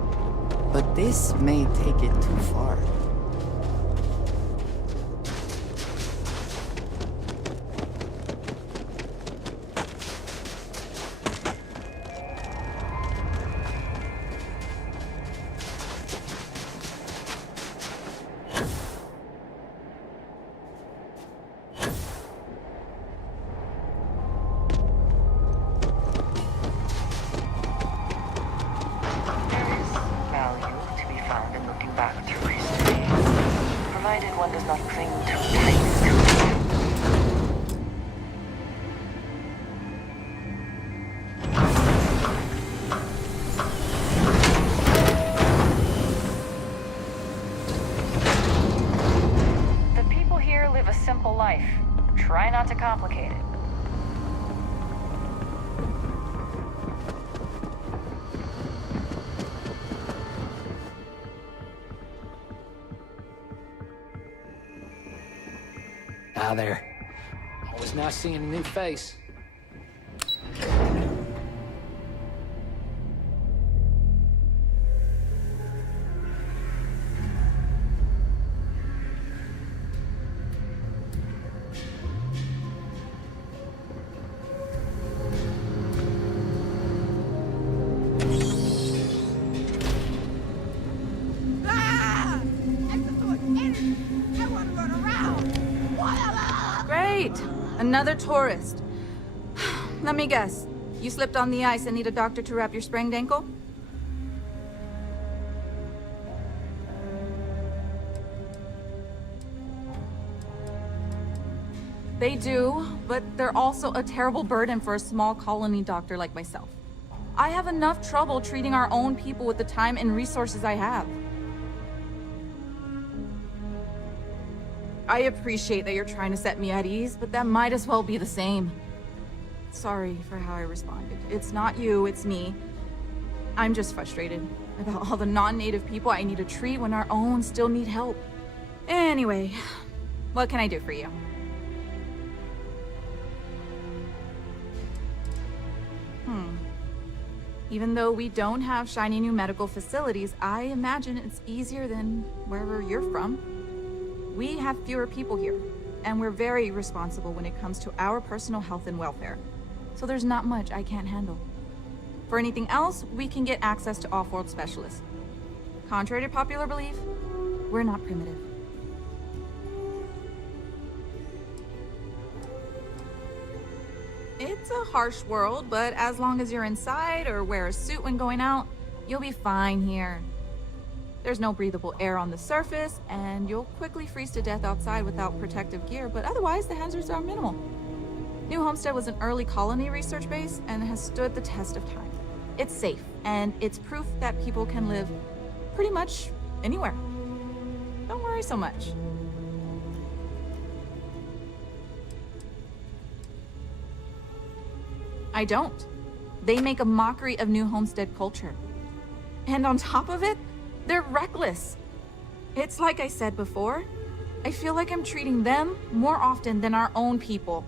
but this may take it too far. Try not to complicate it. Ah, there. Always nice seeing a new face. Great! Another tourist. Let me guess. You slipped on the ice and need a doctor to wrap your sprained ankle? They do, but they're also a terrible burden for a small colony doctor like myself. I have enough trouble treating our own people with the time and resources I have. I appreciate that you're trying to set me at ease, but that might as well be the same. Sorry for how I responded. It's not you, it's me. I'm just frustrated about all the non-native people I need to treat when our own still need help. Anyway, what can I do for you? Even though we don't have shiny new medical facilities, I imagine it's easier than wherever you're from. We have fewer people here, and we're very responsible when it comes to our personal health and welfare. So there's not much I can't handle. For anything else, we can get access to off-world specialists. Contrary to popular belief, we're not primitive. It's a harsh world, but as long as you're inside or wear a suit when going out, you'll be fine here. There's no breathable air on the surface, and you'll quickly freeze to death outside without protective gear, but otherwise the hazards are minimal. New Homestead was an early colony research base and has stood the test of time. It's safe, and it's proof that people can live pretty much anywhere. Don't worry so much. I don't. They make a mockery of New Homestead culture. And on top of it, they're reckless. It's like I said before, I feel like I'm treating them more often than our own people.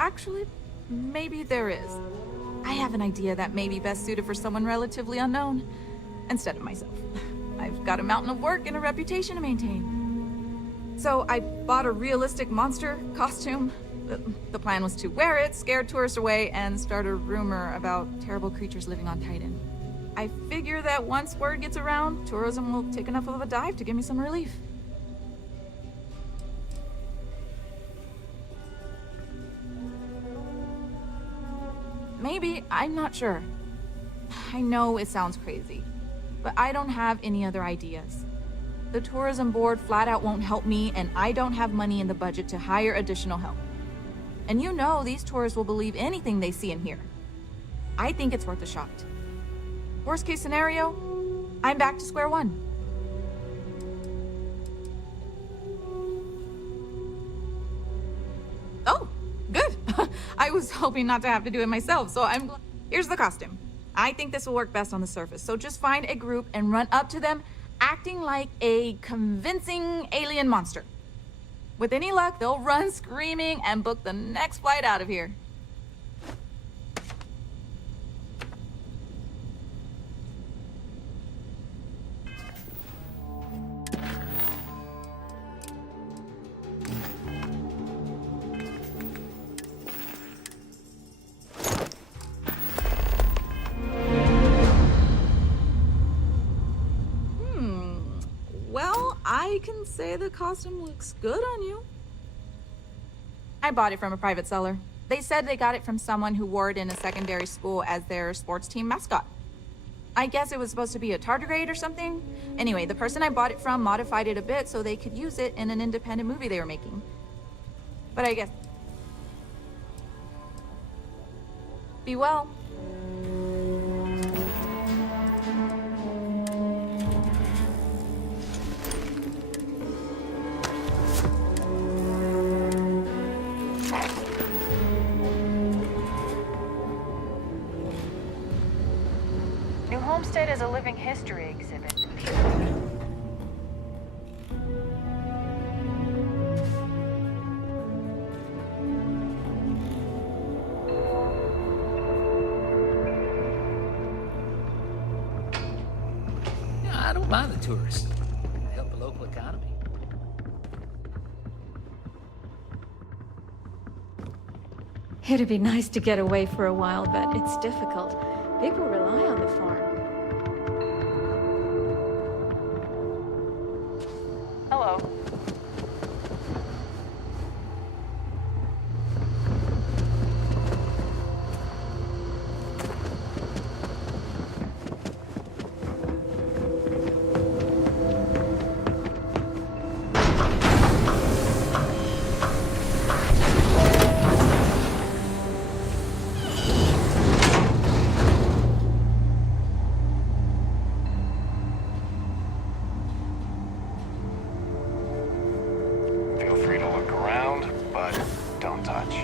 Actually, maybe there is. I have an idea that may be best suited for someone relatively unknown, instead of myself. I've got a mountain of work and a reputation to maintain. So I bought a realistic monster costume. The plan was to wear it, scare tourists away, and start a rumor about terrible creatures living on Titan. I figure that once word gets around, tourism will take enough of a dive to give me some relief. Maybe, I'm not sure. I know it sounds crazy, but I don't have any other ideas. The tourism board flat out won't help me, and I don't have money in the budget to hire additional help. And you know these tourists will believe anything they see and hear. I think it's worth a shot. Worst case scenario, I'm back to square one. Oh, good. I was hoping not to have to do it myself, so here's the costume. I think this will work best on the surface, so just find a group and run up to them acting like a convincing alien monster. With any luck, they'll run screaming and book the next flight out of here. Well, I can say the costume looks good on you. I bought it from a private seller. They said they got it from someone who wore it in a secondary school as their sports team mascot. I guess it was supposed to be a tardigrade or something. Anyway, the person I bought it from modified it a bit so they could use it in an independent movie they were making. But I guess... Be well. New Homestead is a living history exhibit. Yeah, I don't mind the tourists. They help the local economy. It'd be nice to get away for a while, but it's difficult. People rely on the farm. Hello. Feel free to look around, but don't touch.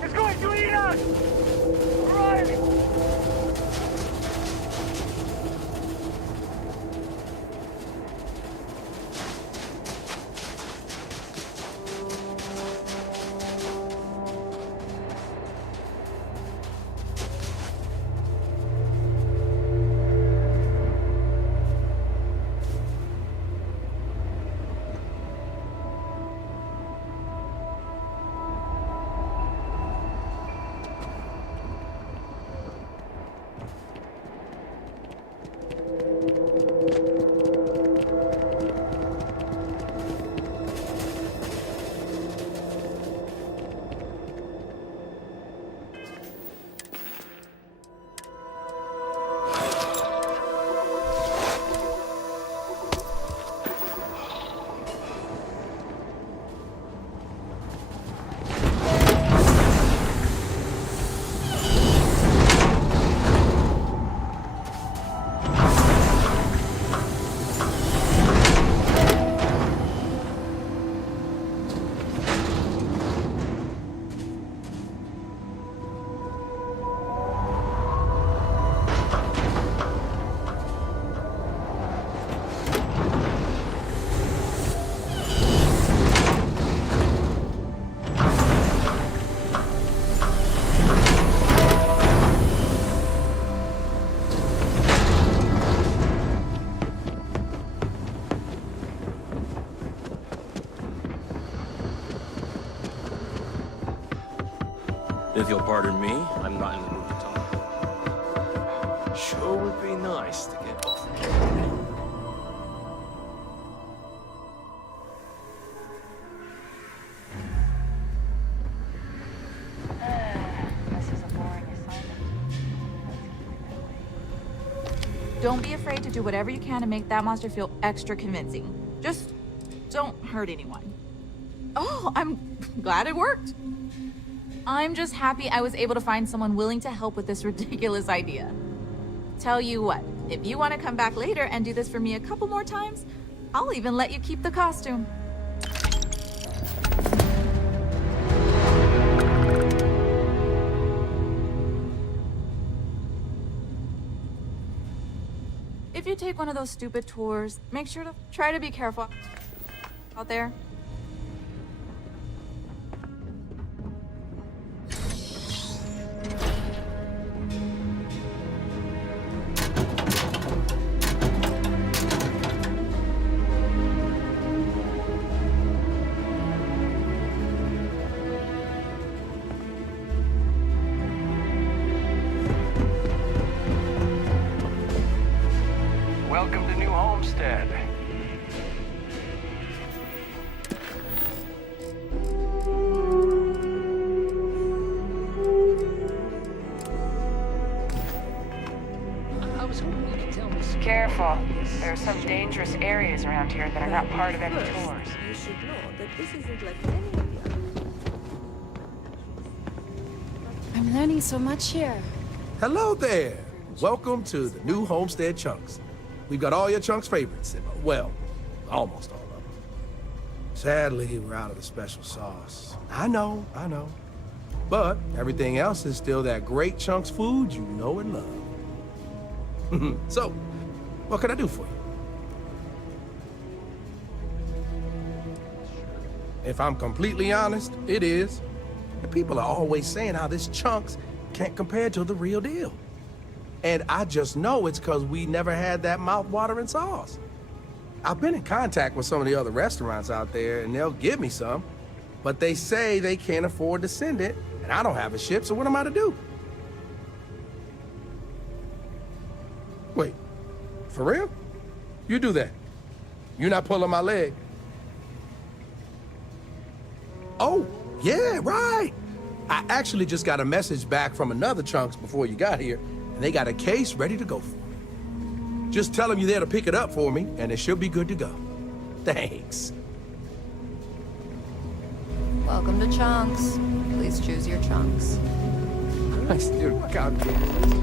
It's going to eat us! Run! If you'll pardon me, I'm not in the mood to talk. Sure would be nice to get off. This is a boring assignment. Let's keep it that way. Don't be afraid to do whatever you can to make that monster feel extra convincing. Just don't hurt anyone. Oh, I'm glad it worked. I'm just happy I was able to find someone willing to help with this ridiculous idea. Tell you what, if you want to come back later and do this for me a couple more times, I'll even let you keep the costume. If you take one of those stupid tours, make sure to try to be careful out there. Welcome to New Homestead. I was hoping you could tell me some... Careful. There are some dangerous areas around here that are not part of any tours. You should know that this isn't like any of the other. I'm learning so much here. Hello there. Welcome to the New Homestead Chunks. We've got all your Chunks favorites. Well, almost all of them. Sadly, we're out of the special sauce. I know. But everything else is still that great Chunks food you know and love. So, what can I do for you? If I'm completely honest, it is. The people are always saying how this Chunks can't compare to the real deal. And I just know it's because we never had that mouth-watering sauce. I've been in contact with some of the other restaurants out there, and they'll give me some, but they say they can't afford to send it, and I don't have a ship, so what am I to do? Wait, for real? You do that? You're not pulling my leg? Oh, yeah, right. I actually just got a message back from another Chunks before you got here, and they got a case ready to go for me. Just tell them you're there to pick it up for me, and it should be good to go. Thanks. Welcome to Chunks. Please choose your chunks. I still got this.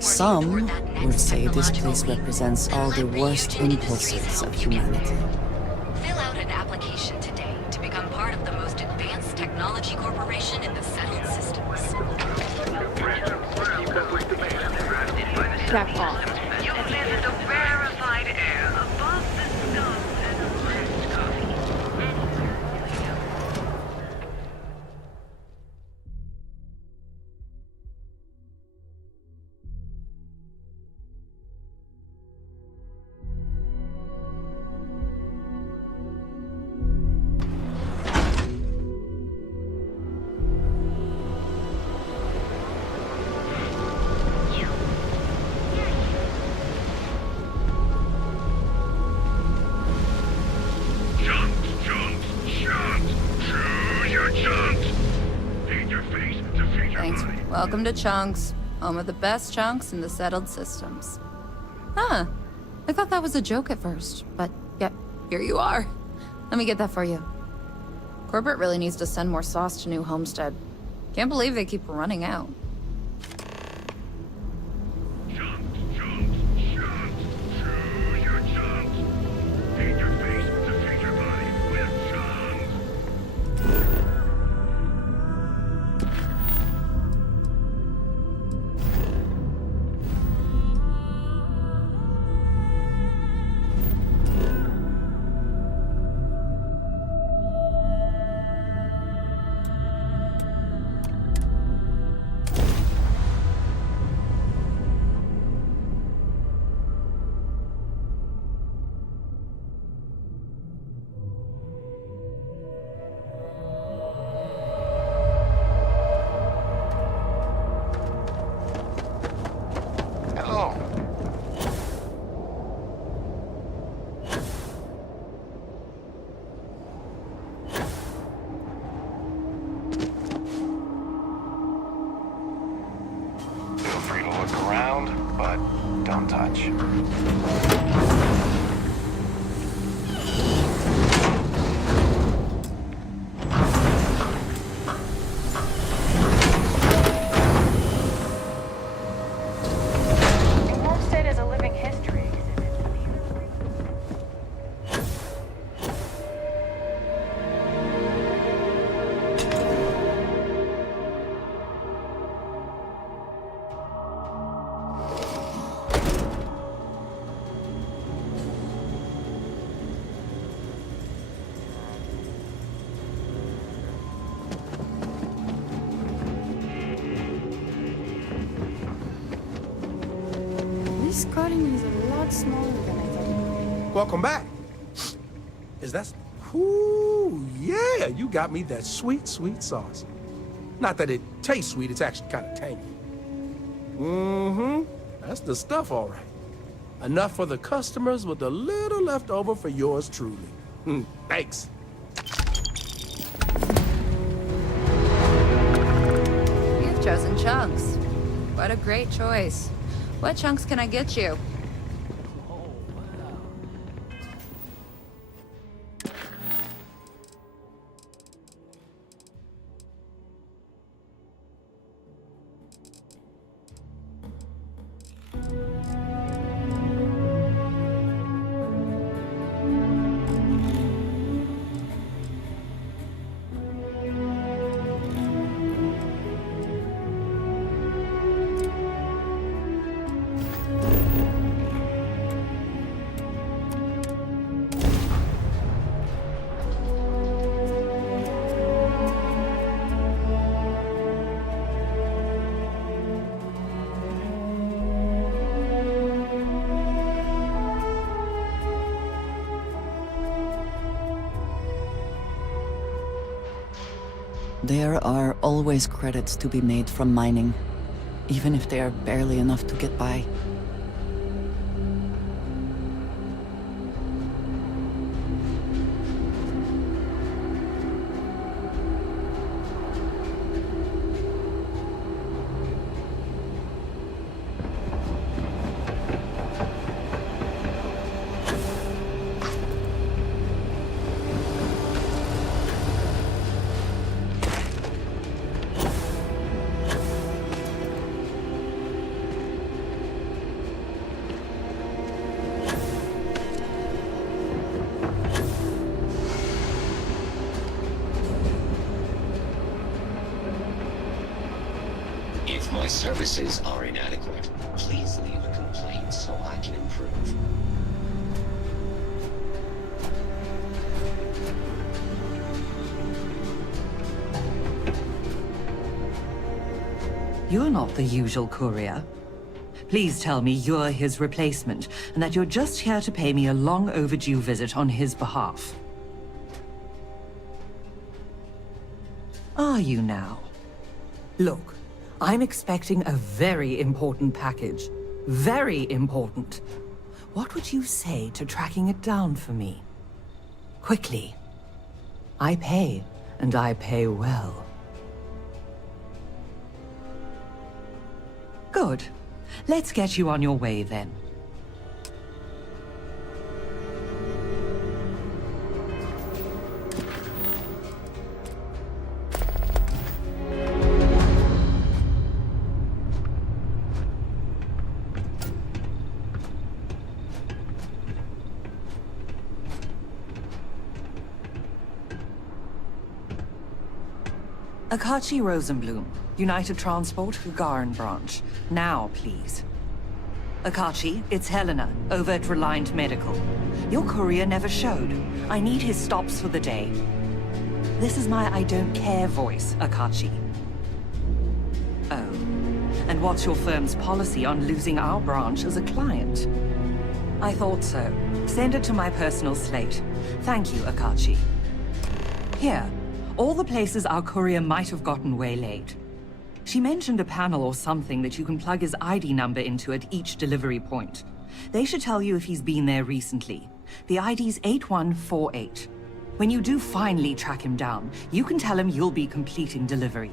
Some would say this place represents all the worst impulses of humanity. Fill out an application today to become part of the most advanced technology corporation in the settled systems. Back off. You live in the rarefied air above the scum and the fresh coffee. Welcome to Chunks, home of the best chunks in the settled systems. Huh. I thought that was a joke at first, but yeah, here you are. Let me get that for you. Corporate really needs to send more sauce to New Homestead. Can't believe they keep running out. Don't touch. Homestead is a living history exhibit. This garden is a lot smaller than I thought. Welcome back. Is that... Ooh, yeah, you got me that sweet, sweet sauce. Not that it tastes sweet, it's actually kind of tangy. Mm-hmm. That's the stuff, all right. Enough for the customers with a little left over for yours truly. Thanks. You've chosen Chunks. What a great choice. What chunks can I get you? There are always credits to be made from mining, even if they are barely enough to get by. If my services are inadequate, please leave a complaint so I can improve. You're not the usual courier. Please tell me you're his replacement, and that you're just here to pay me a long overdue visit on his behalf. Are you now? Look, I'm expecting a very important package. Very important. What would you say to tracking it down for me? Quickly. I pay, and I pay well. Good. Let's get you on your way then. Akachi Rosenblum, United Transport, Gagarin Branch. Now, please. Akachi, it's Helena, over at Reliant Medical. Your courier never showed. I need his stops for the day. This is my I don't care voice, Akachi. Oh. And what's your firm's policy on losing our branch as a client? I thought so. Send it to my personal slate. Thank you, Akachi. Here. All the places our courier might have gotten waylaid. She mentioned a panel or something that you can plug his ID number into at each delivery point. They should tell you if he's been there recently. The ID's 8148. When you do finally track him down, you can tell him you'll be completing delivery.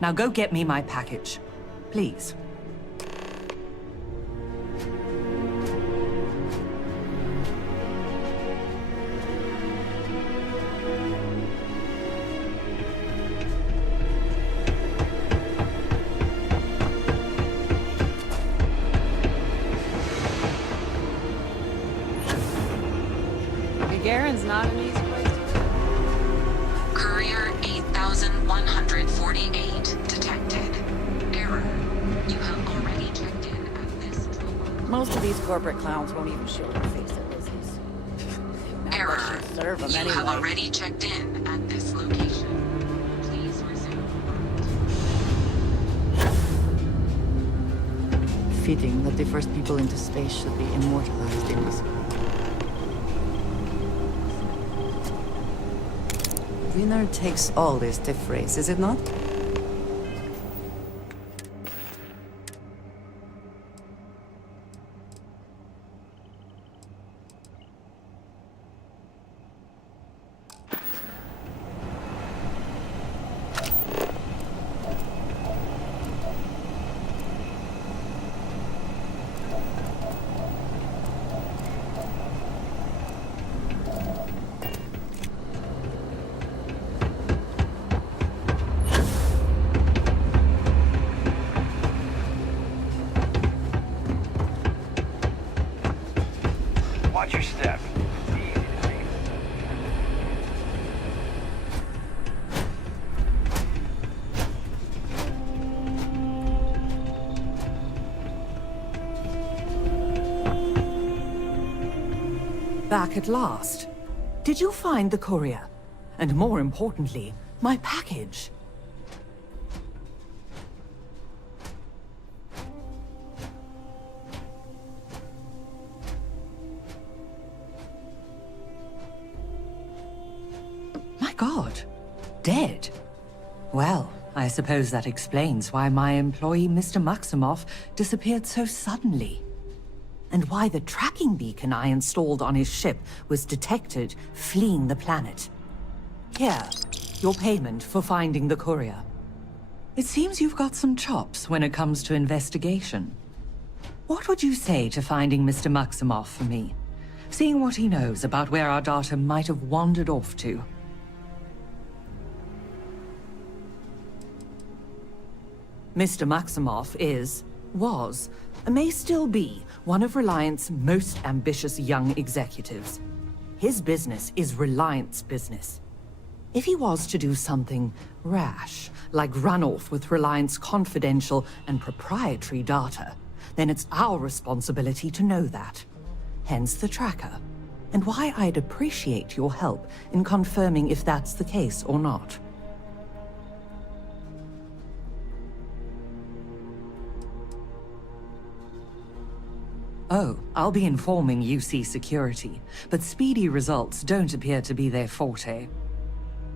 Now go get me my package. Please. Garen's not an easy place to go. Courier 8148 detected. Error. You have already checked in at this drop-off. Most of these corporate clowns won't even show their face at business. Error. Serve them You anyway. have already checked in at this location. Please resume. Fitting that the first people into space should be immortalized in this. Winner takes all this stiff race, is it not? Watch your step. Back at last. Did you find the courier? And more importantly, my package? My God. Dead? Well, I suppose that explains why my employee, Mr. Maximoff, disappeared so suddenly. And why the tracking beacon I installed on his ship was detected fleeing the planet. Here, your payment for finding the courier. It seems you've got some chops when it comes to investigation. What would you say to finding Mr. Maximoff for me? Seeing what he knows about where our data might have wandered off to. Mr. Maximoff was, may still be, one of Reliant's most ambitious young executives. His business is Reliant's business. If he was to do something rash, like run off with Reliant's confidential and proprietary data, then it's our responsibility to know that. Hence the tracker, and why I'd appreciate your help in confirming if that's the case or not. Oh, I'll be informing UC Security, but speedy results don't appear to be their forte.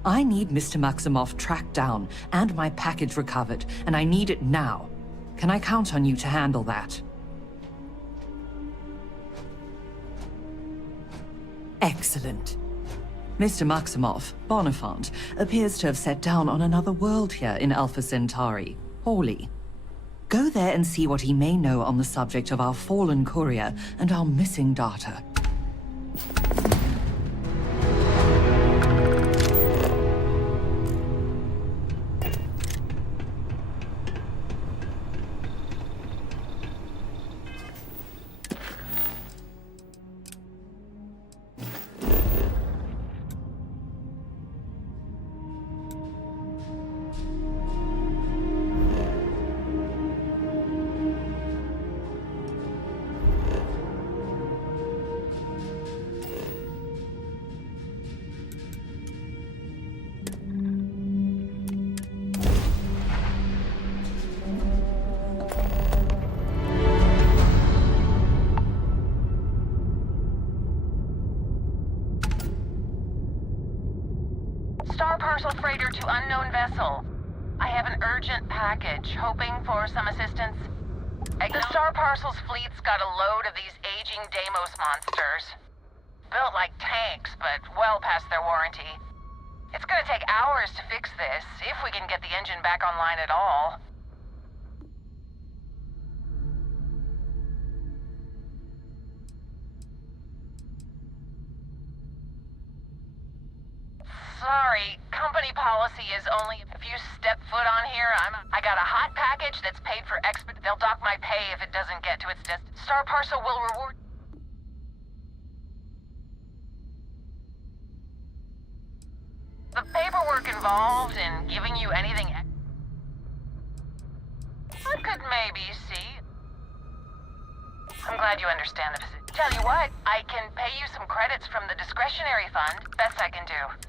I need Mr. Maximoff tracked down and my package recovered, and I need it now. Can I count on you to handle that? Excellent. Mr. Maximoff, Bonifant, appears to have set down on another world here in Alpha Centauri, Hawley. Go there and see what he may know on the subject of our fallen courier and our missing data. Star parcel freighter to unknown vessel. I have an urgent package, hoping for some assistance. The Star Parcel's fleet's got a load of these aging Deimos monsters. Built like tanks, but well past their warranty. It's gonna take hours to fix this, if we can get the engine back online at all. Sorry, company policy is only if you step foot on here, I got a hot package that's paid for expert. They'll dock my pay if it doesn't get to its destination. Star Parcel will reward. The paperwork involved in giving you anything I could maybe see. I'm glad you understand the position. Tell you what, I can pay you some credits from the discretionary fund. Best I can do.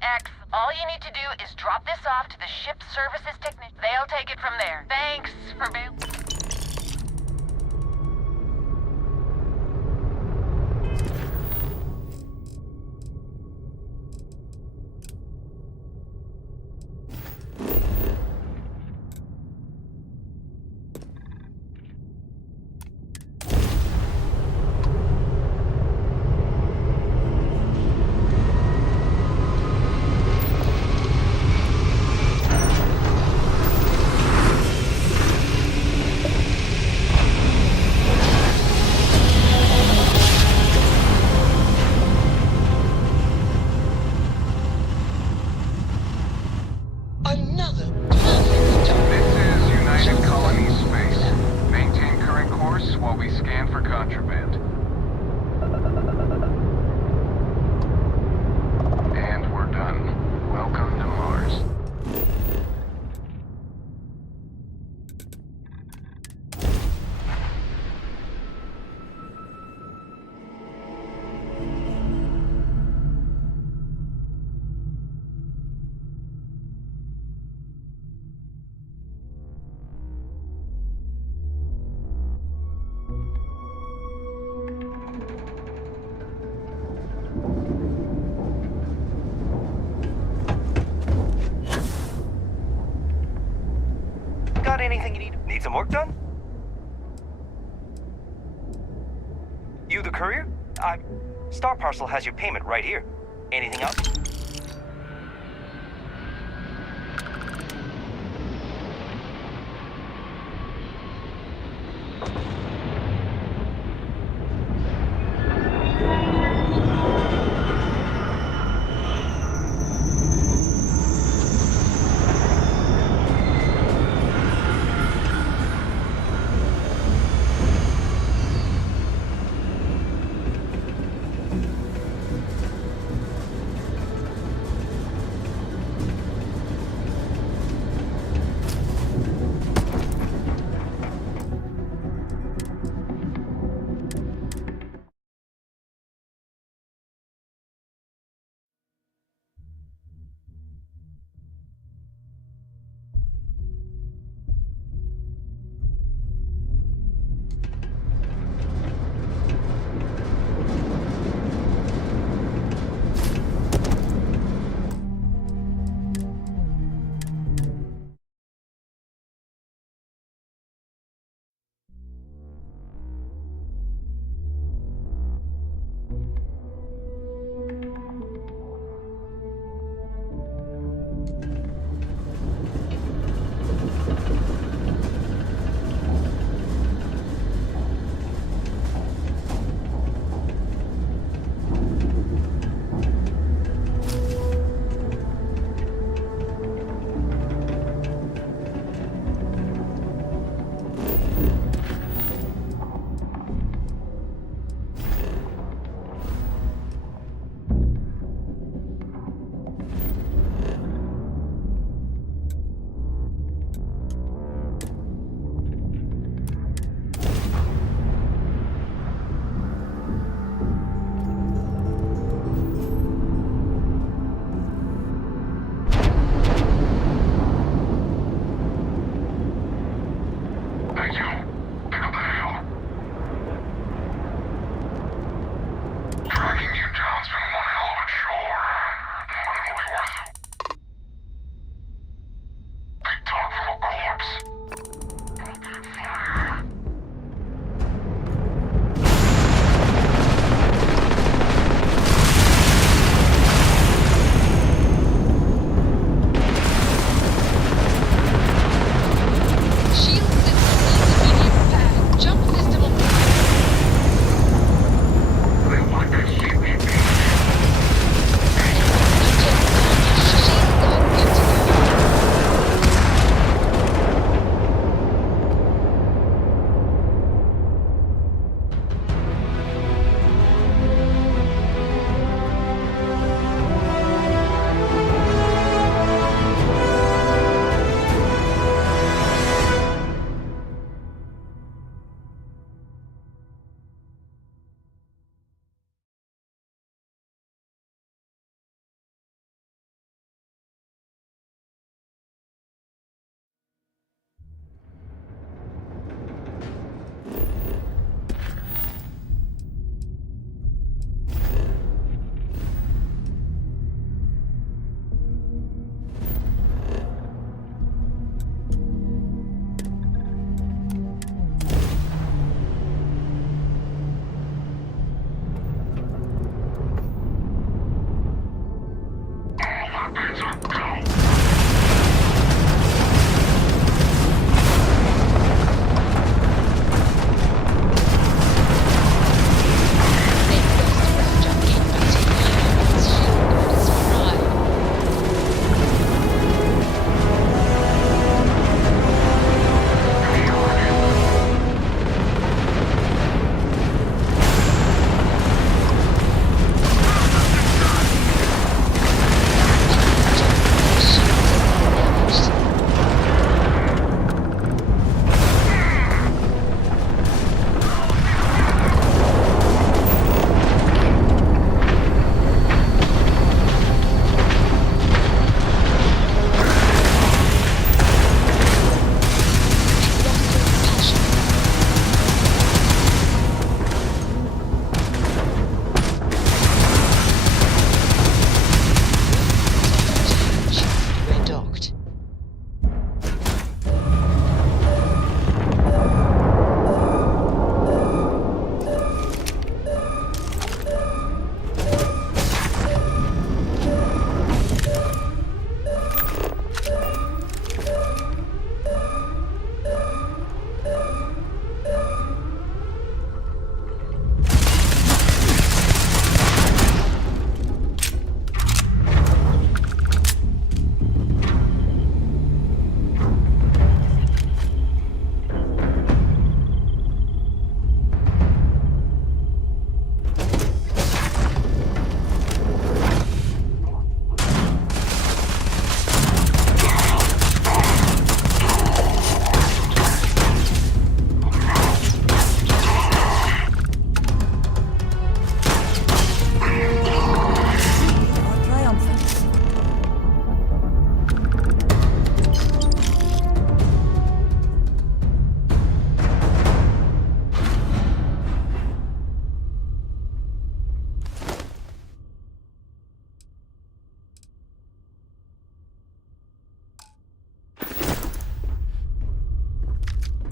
X, all you need to do is drop this off to the ship's services technician. They'll take it from there. Thanks for bail. Anything you need? Need some work done? You the courier? Star Parcel has your payment right here. Anything else?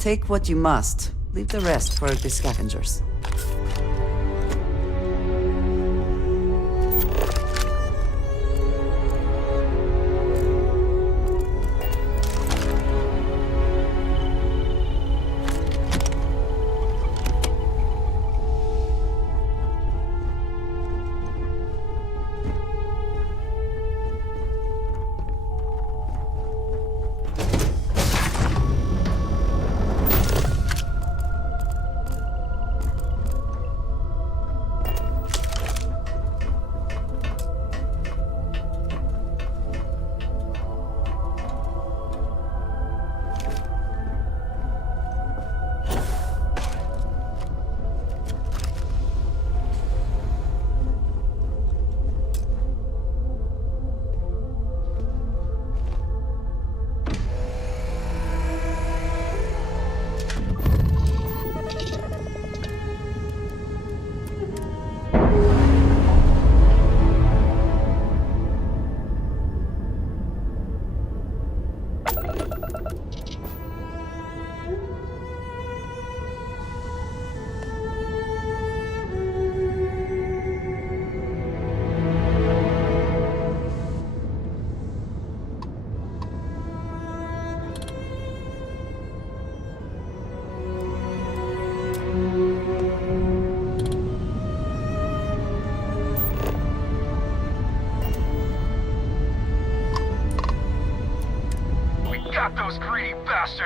Take what you must. Leave the rest for the scavengers.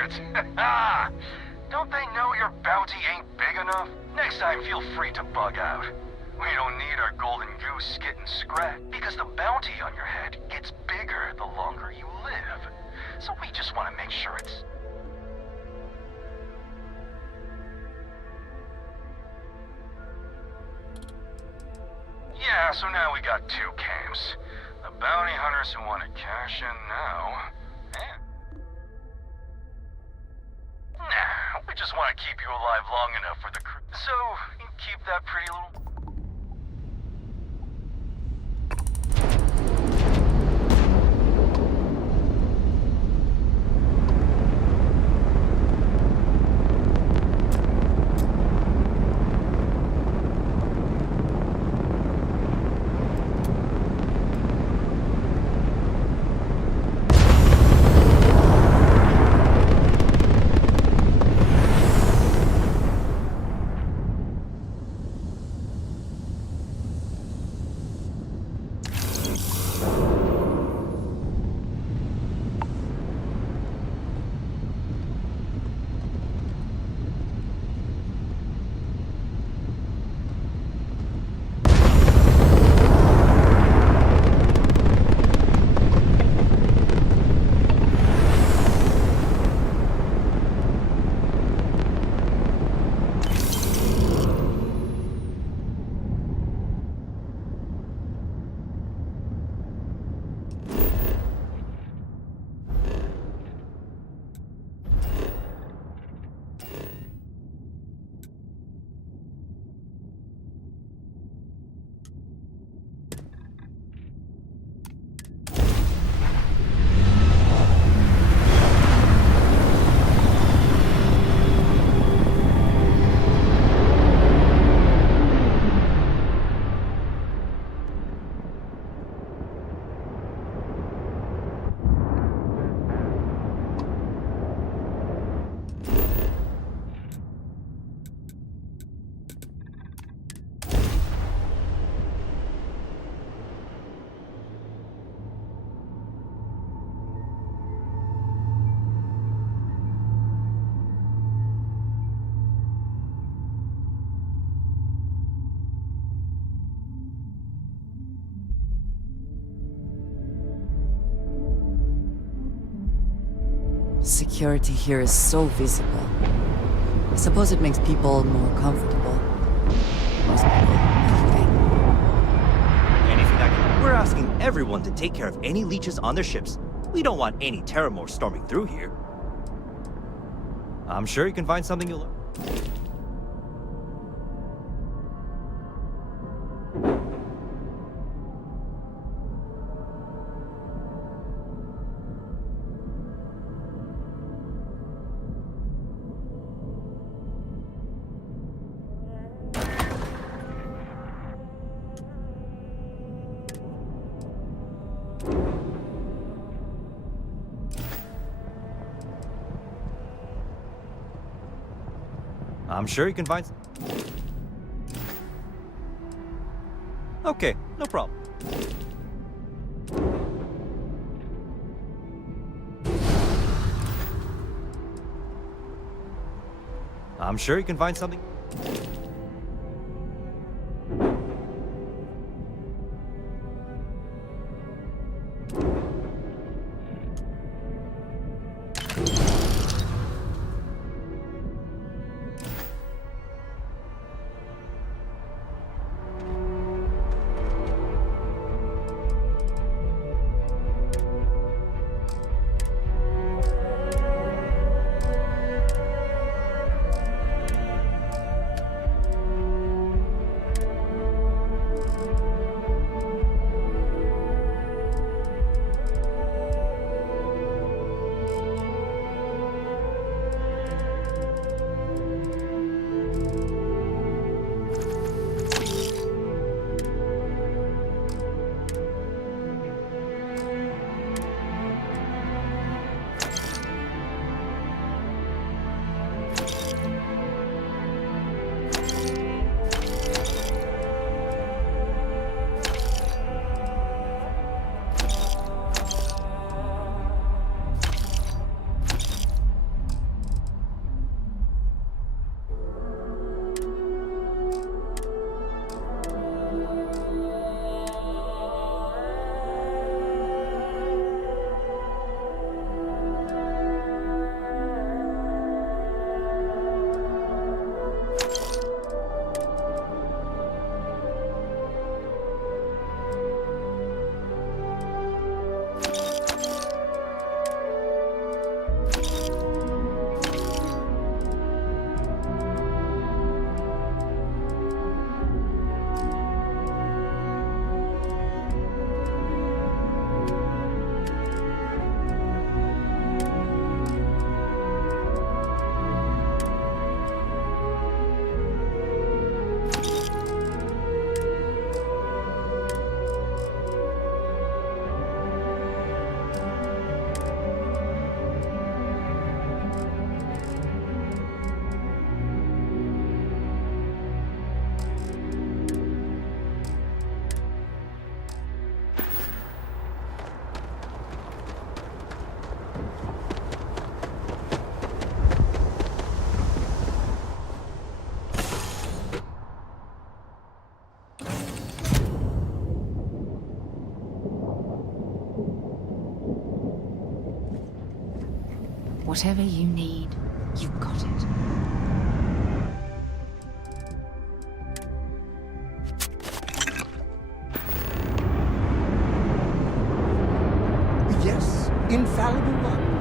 it. Don't they know your bounty ain't big enough? Next time, feel free to bug out. We don't need our golden goose getting scratched, because the bounty on your head gets bigger the longer you live. So we just want to make sure it's... Yeah, so now we got two camps. The bounty hunters who want to cash in now, and... Nah, we just want to keep you alive long enough for the crew. So, you keep that pretty little... Security here is so visible. I suppose it makes people more comfortable. Most people, anyway. Anything I can... We're asking everyone to take care of any leeches on their ships. We don't want any Terramore storming through here. I'm sure you can find something you'll... I'm sure you can find... Okay, no problem. I'm sure you can find something... Whatever you need, you've got it. Yes, infallible one.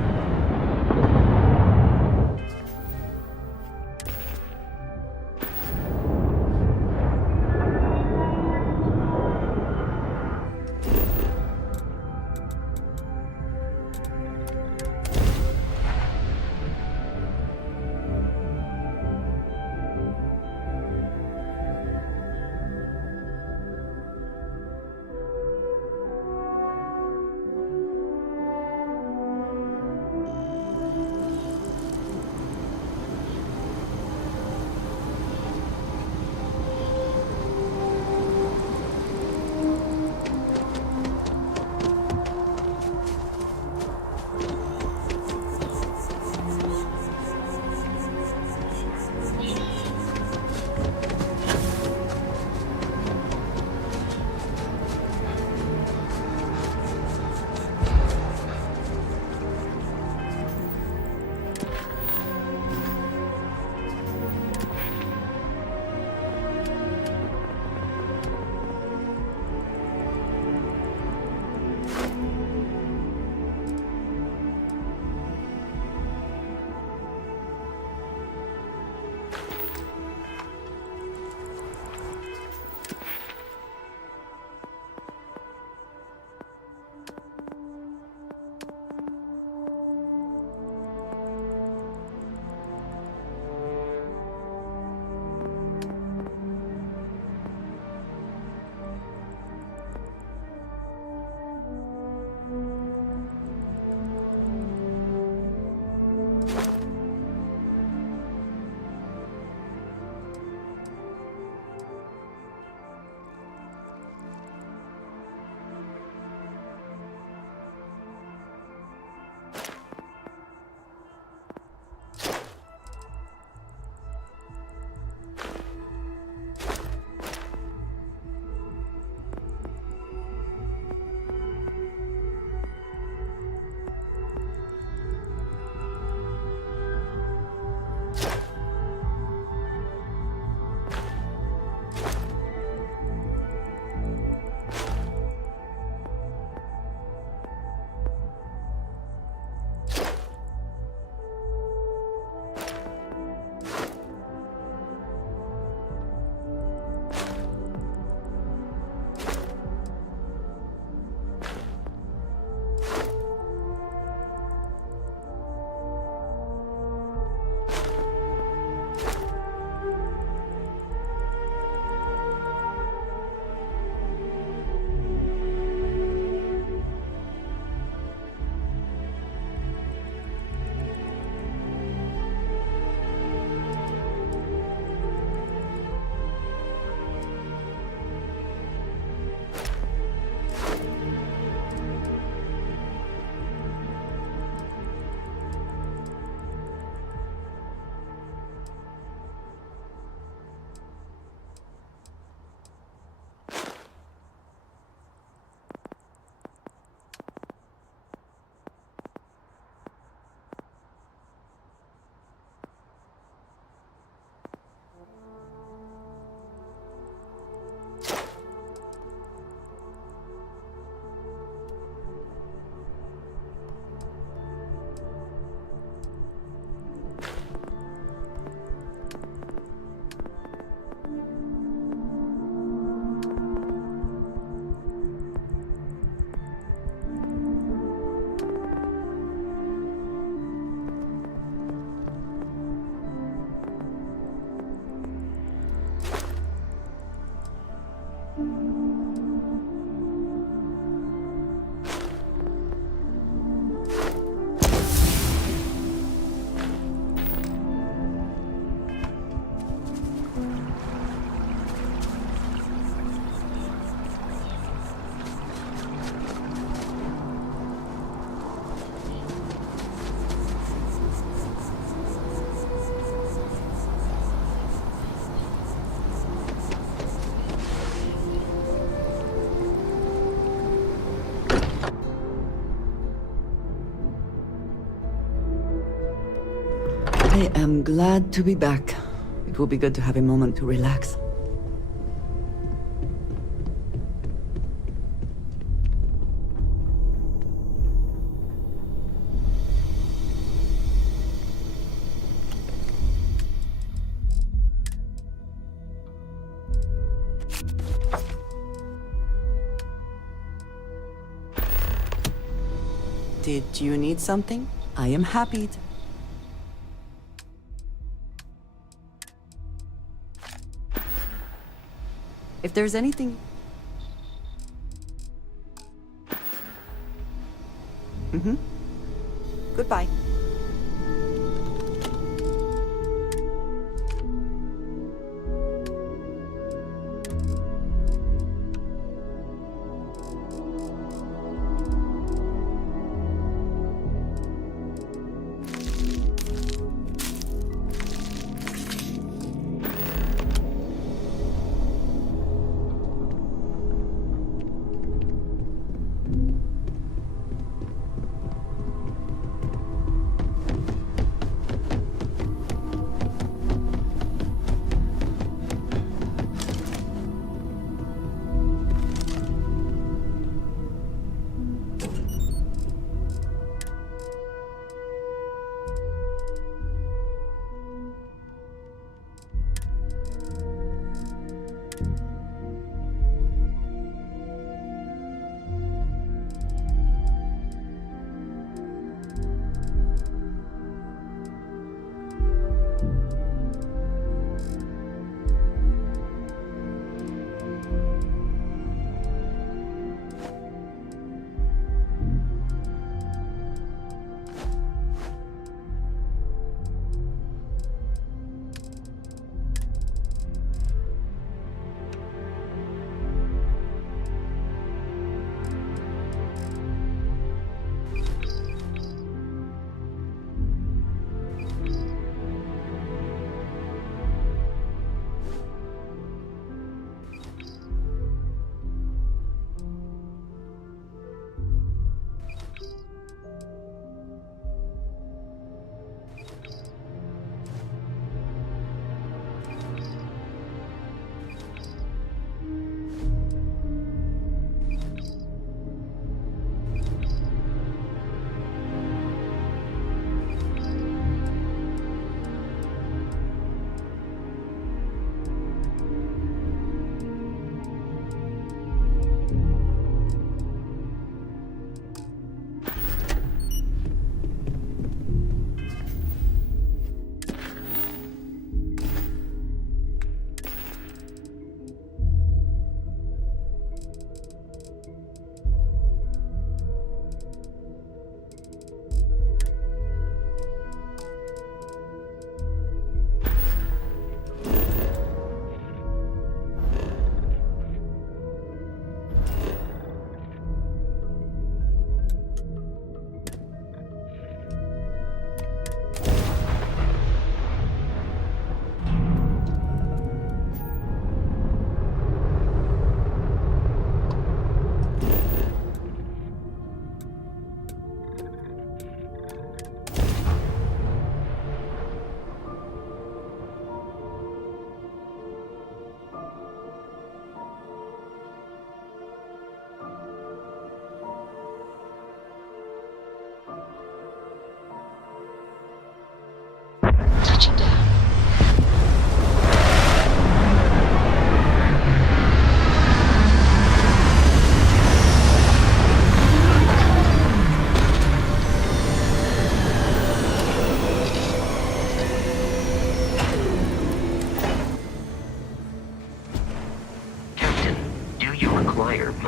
I am glad to be back. It will be good to have a moment to relax. Did you need something? I am happy to... If there's anything... Goodbye.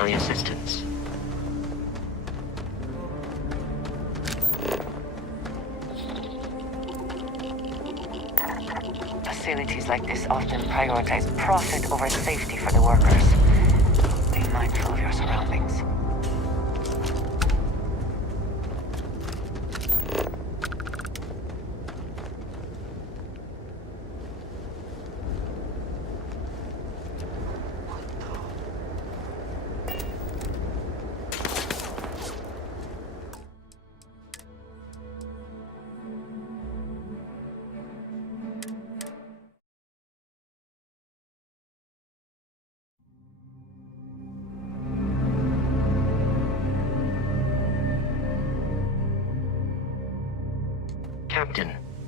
my assistance. Facilities like this often prioritize profit over safety for the workers. Be mindful of your surroundings.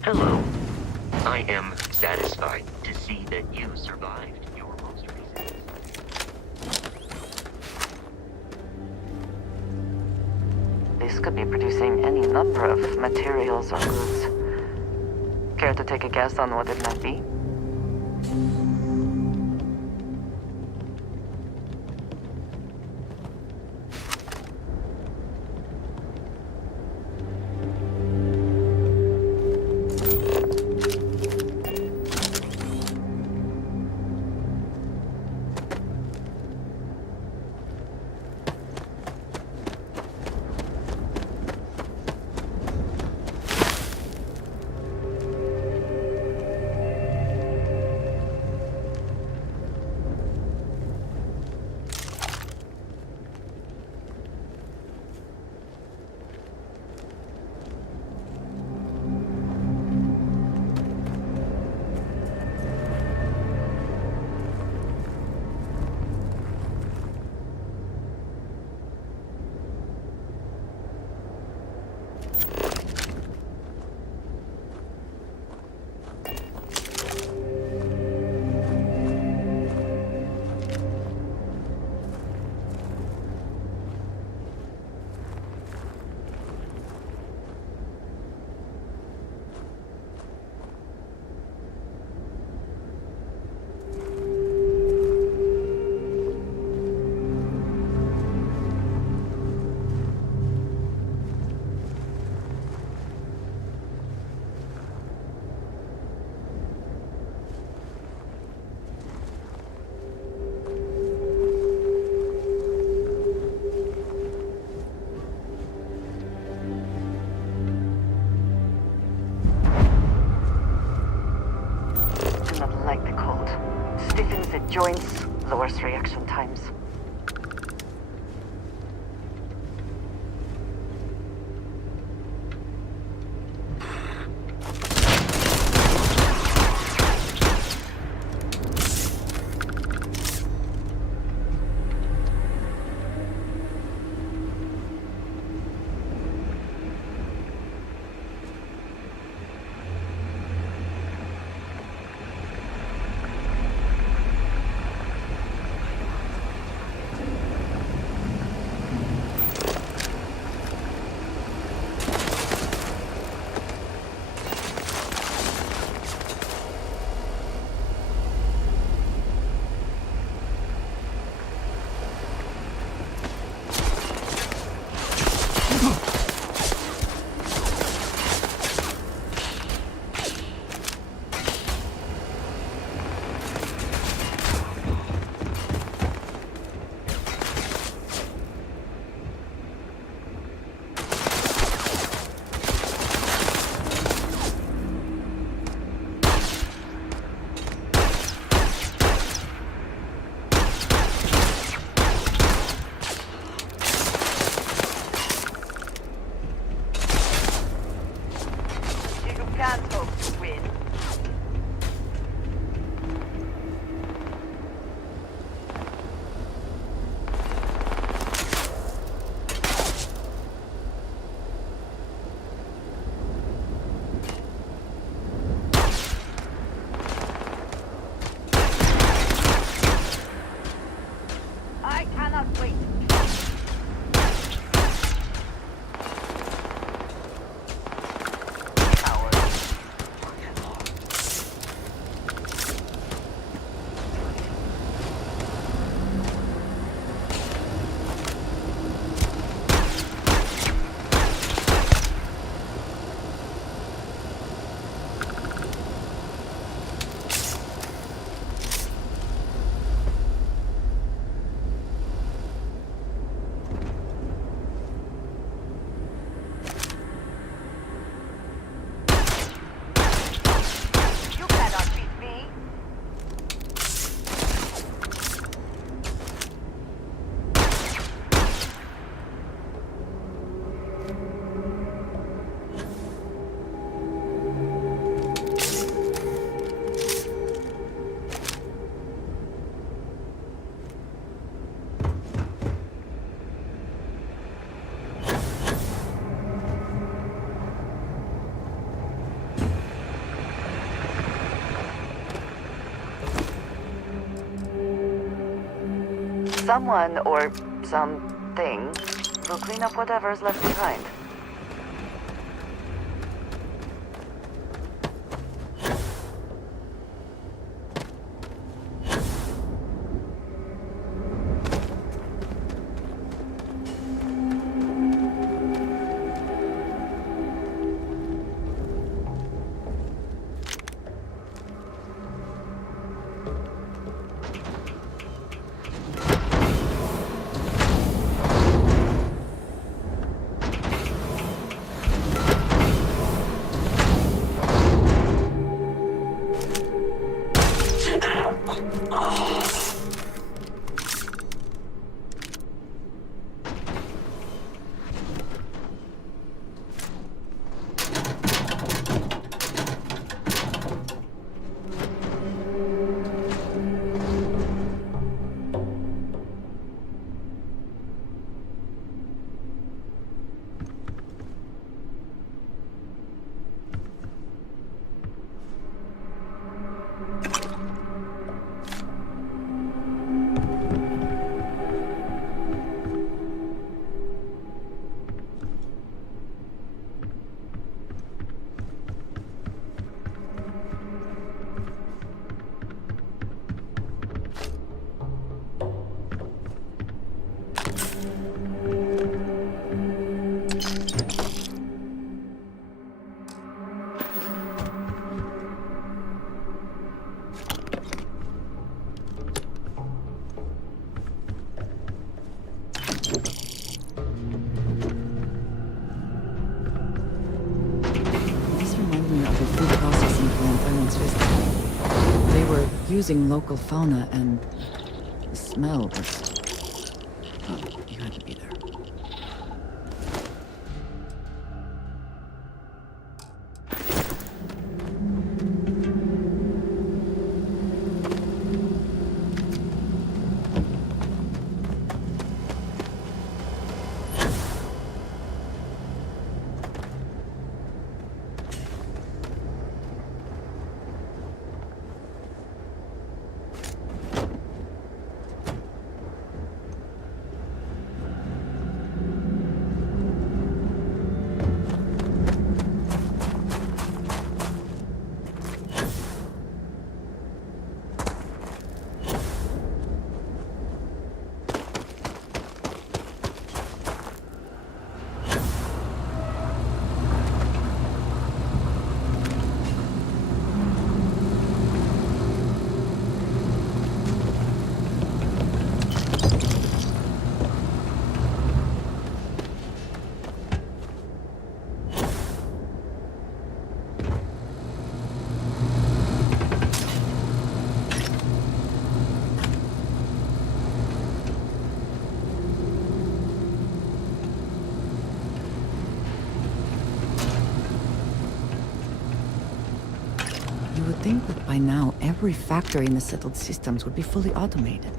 Hello. I am satisfied to see that you survived your most recent. This could be producing any number of materials or goods. Care to take a guess on what it might be? Like the cold. Stiffens the joints, lowers reaction times. Someone or something will clean up whatever's left behind. They were using local fauna, and the smell was... Oh, you had to be there. You would think that by now, every factory in the settled systems would be fully automated.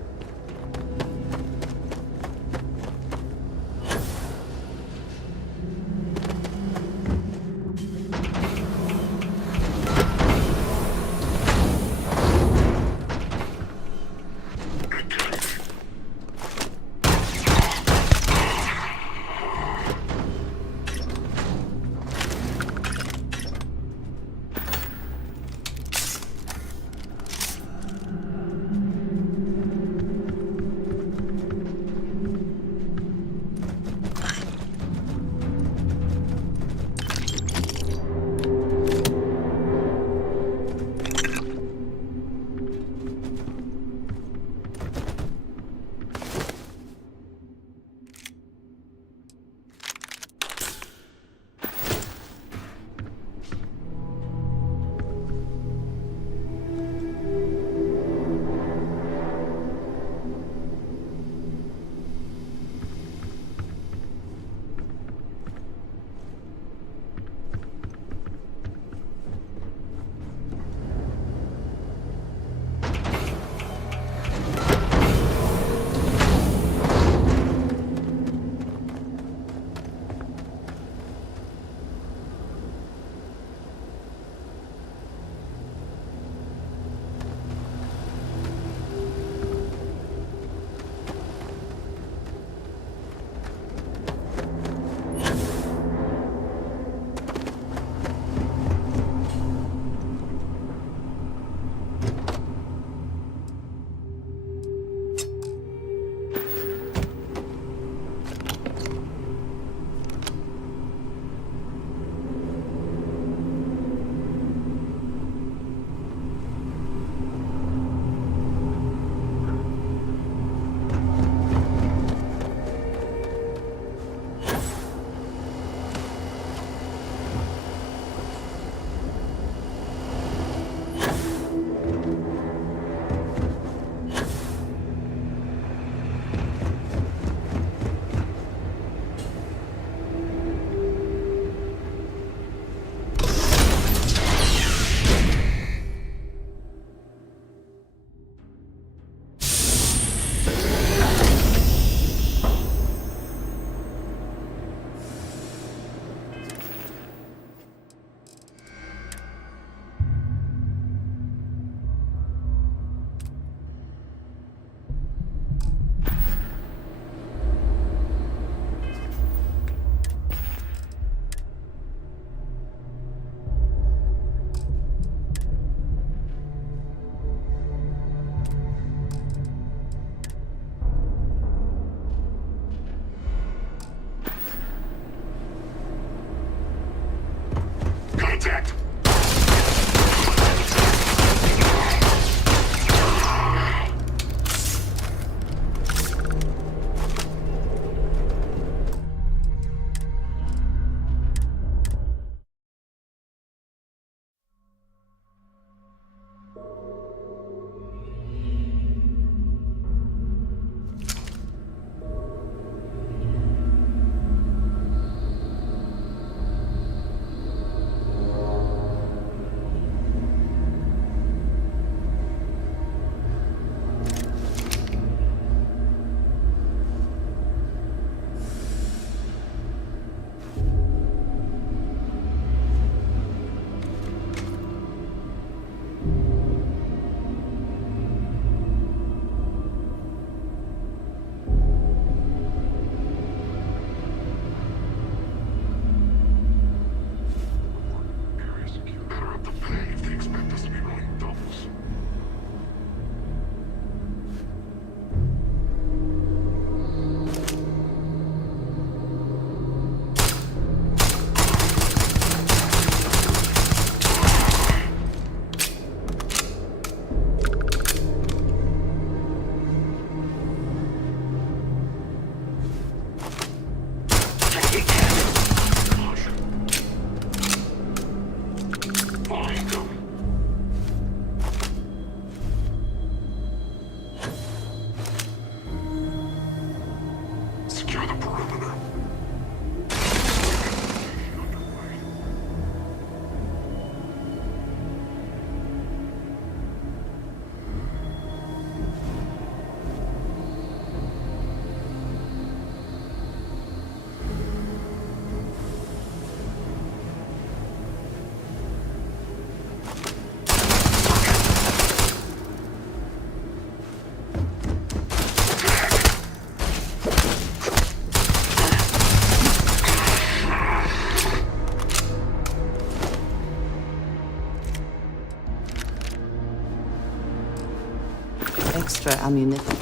extra ammunition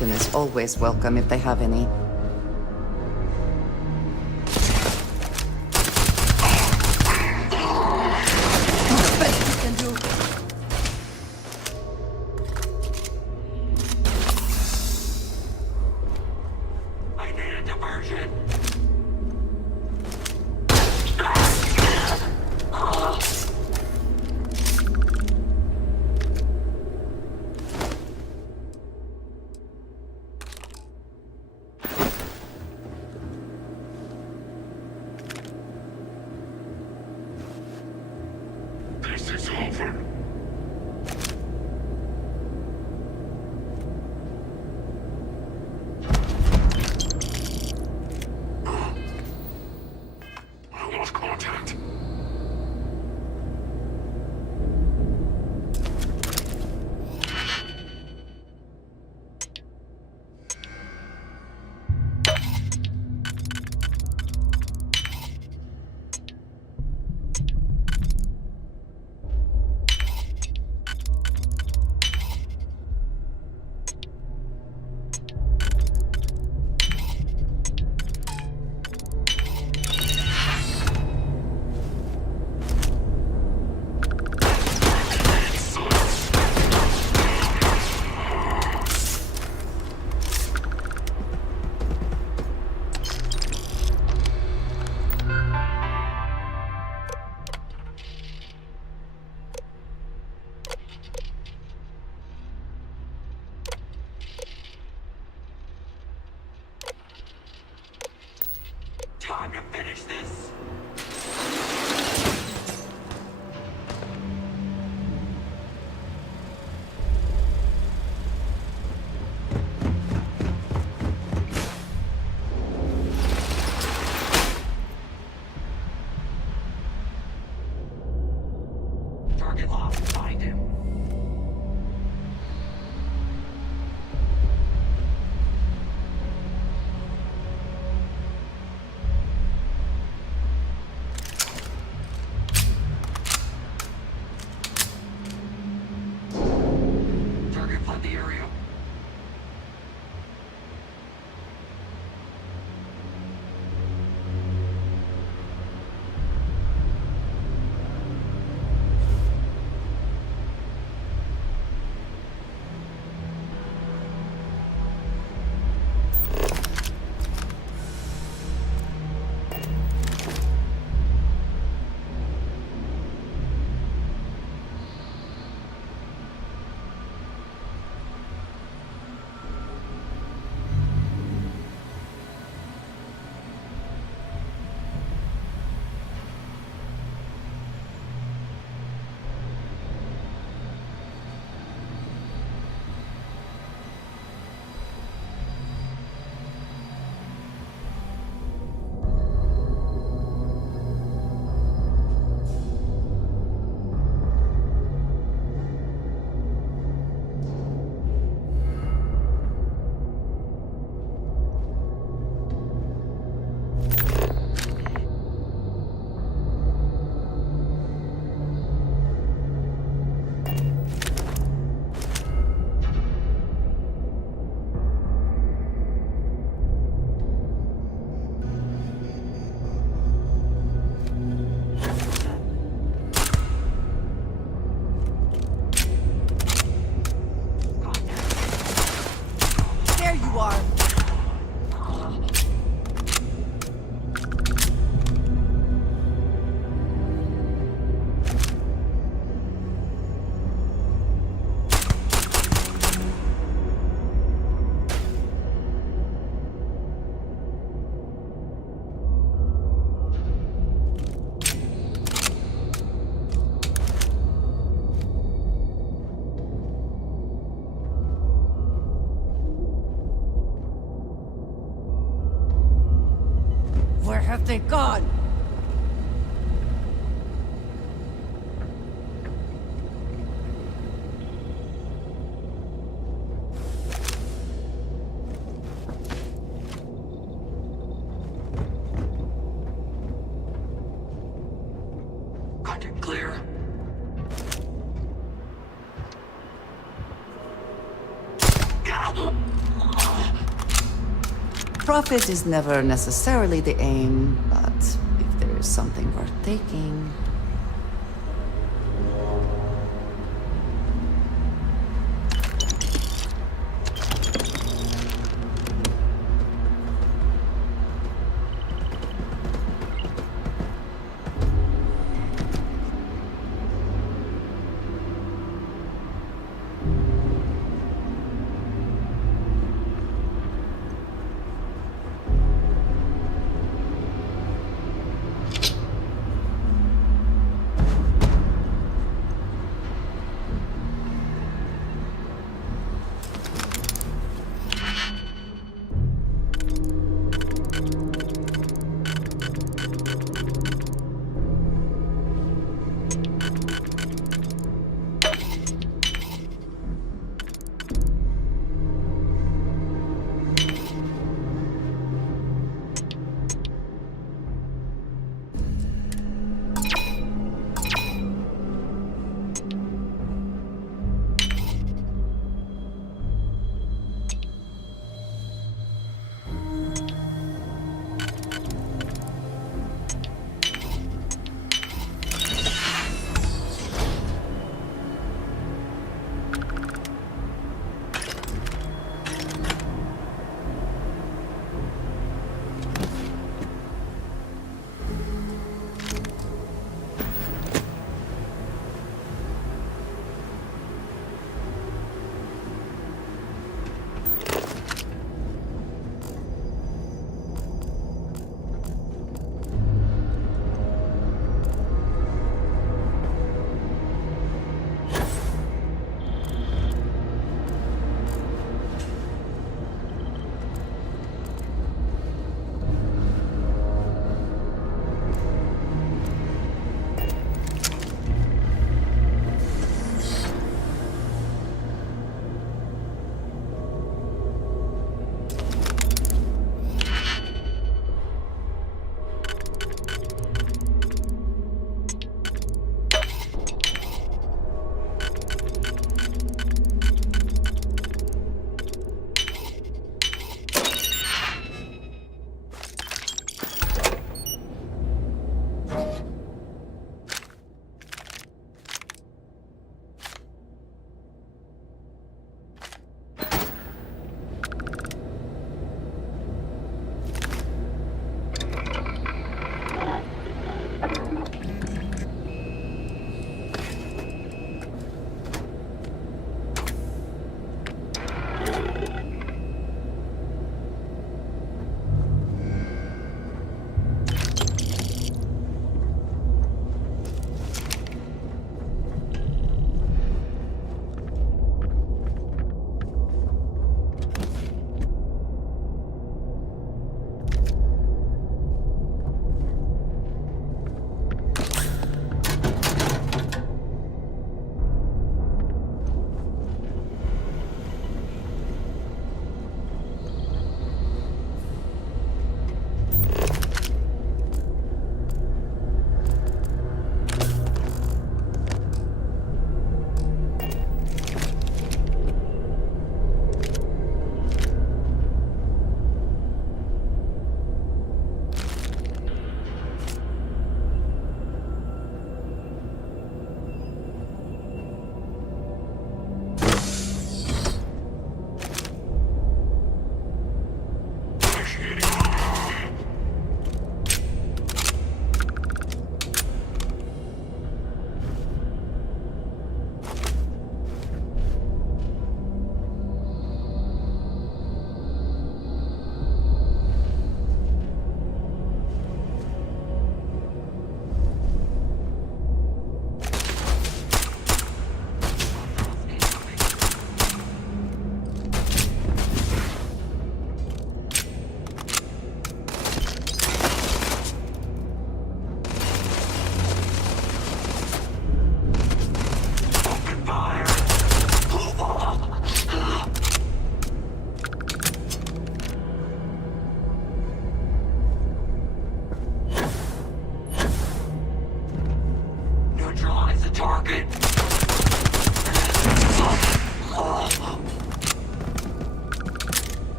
is always welcome if they have any. Time to finish this. Target locked. Find him. Target flood the area. There you are! Where have they gone? Contact clear. Profit is never necessarily the aim, but if there is something worth taking...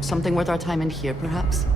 Something worth our time in here, perhaps?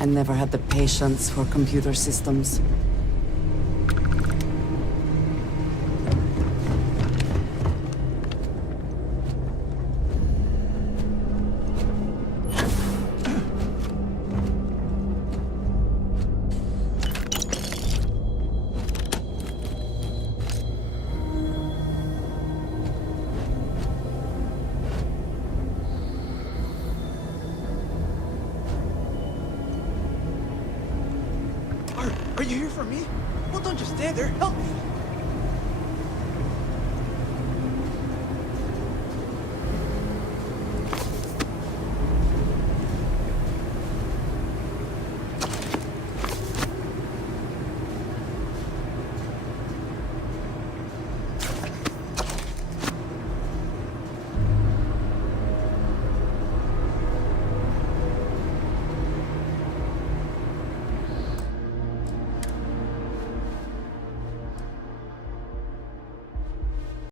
I never had the patience for computer systems. Are you here for me? Well, don't just stand there. Help me.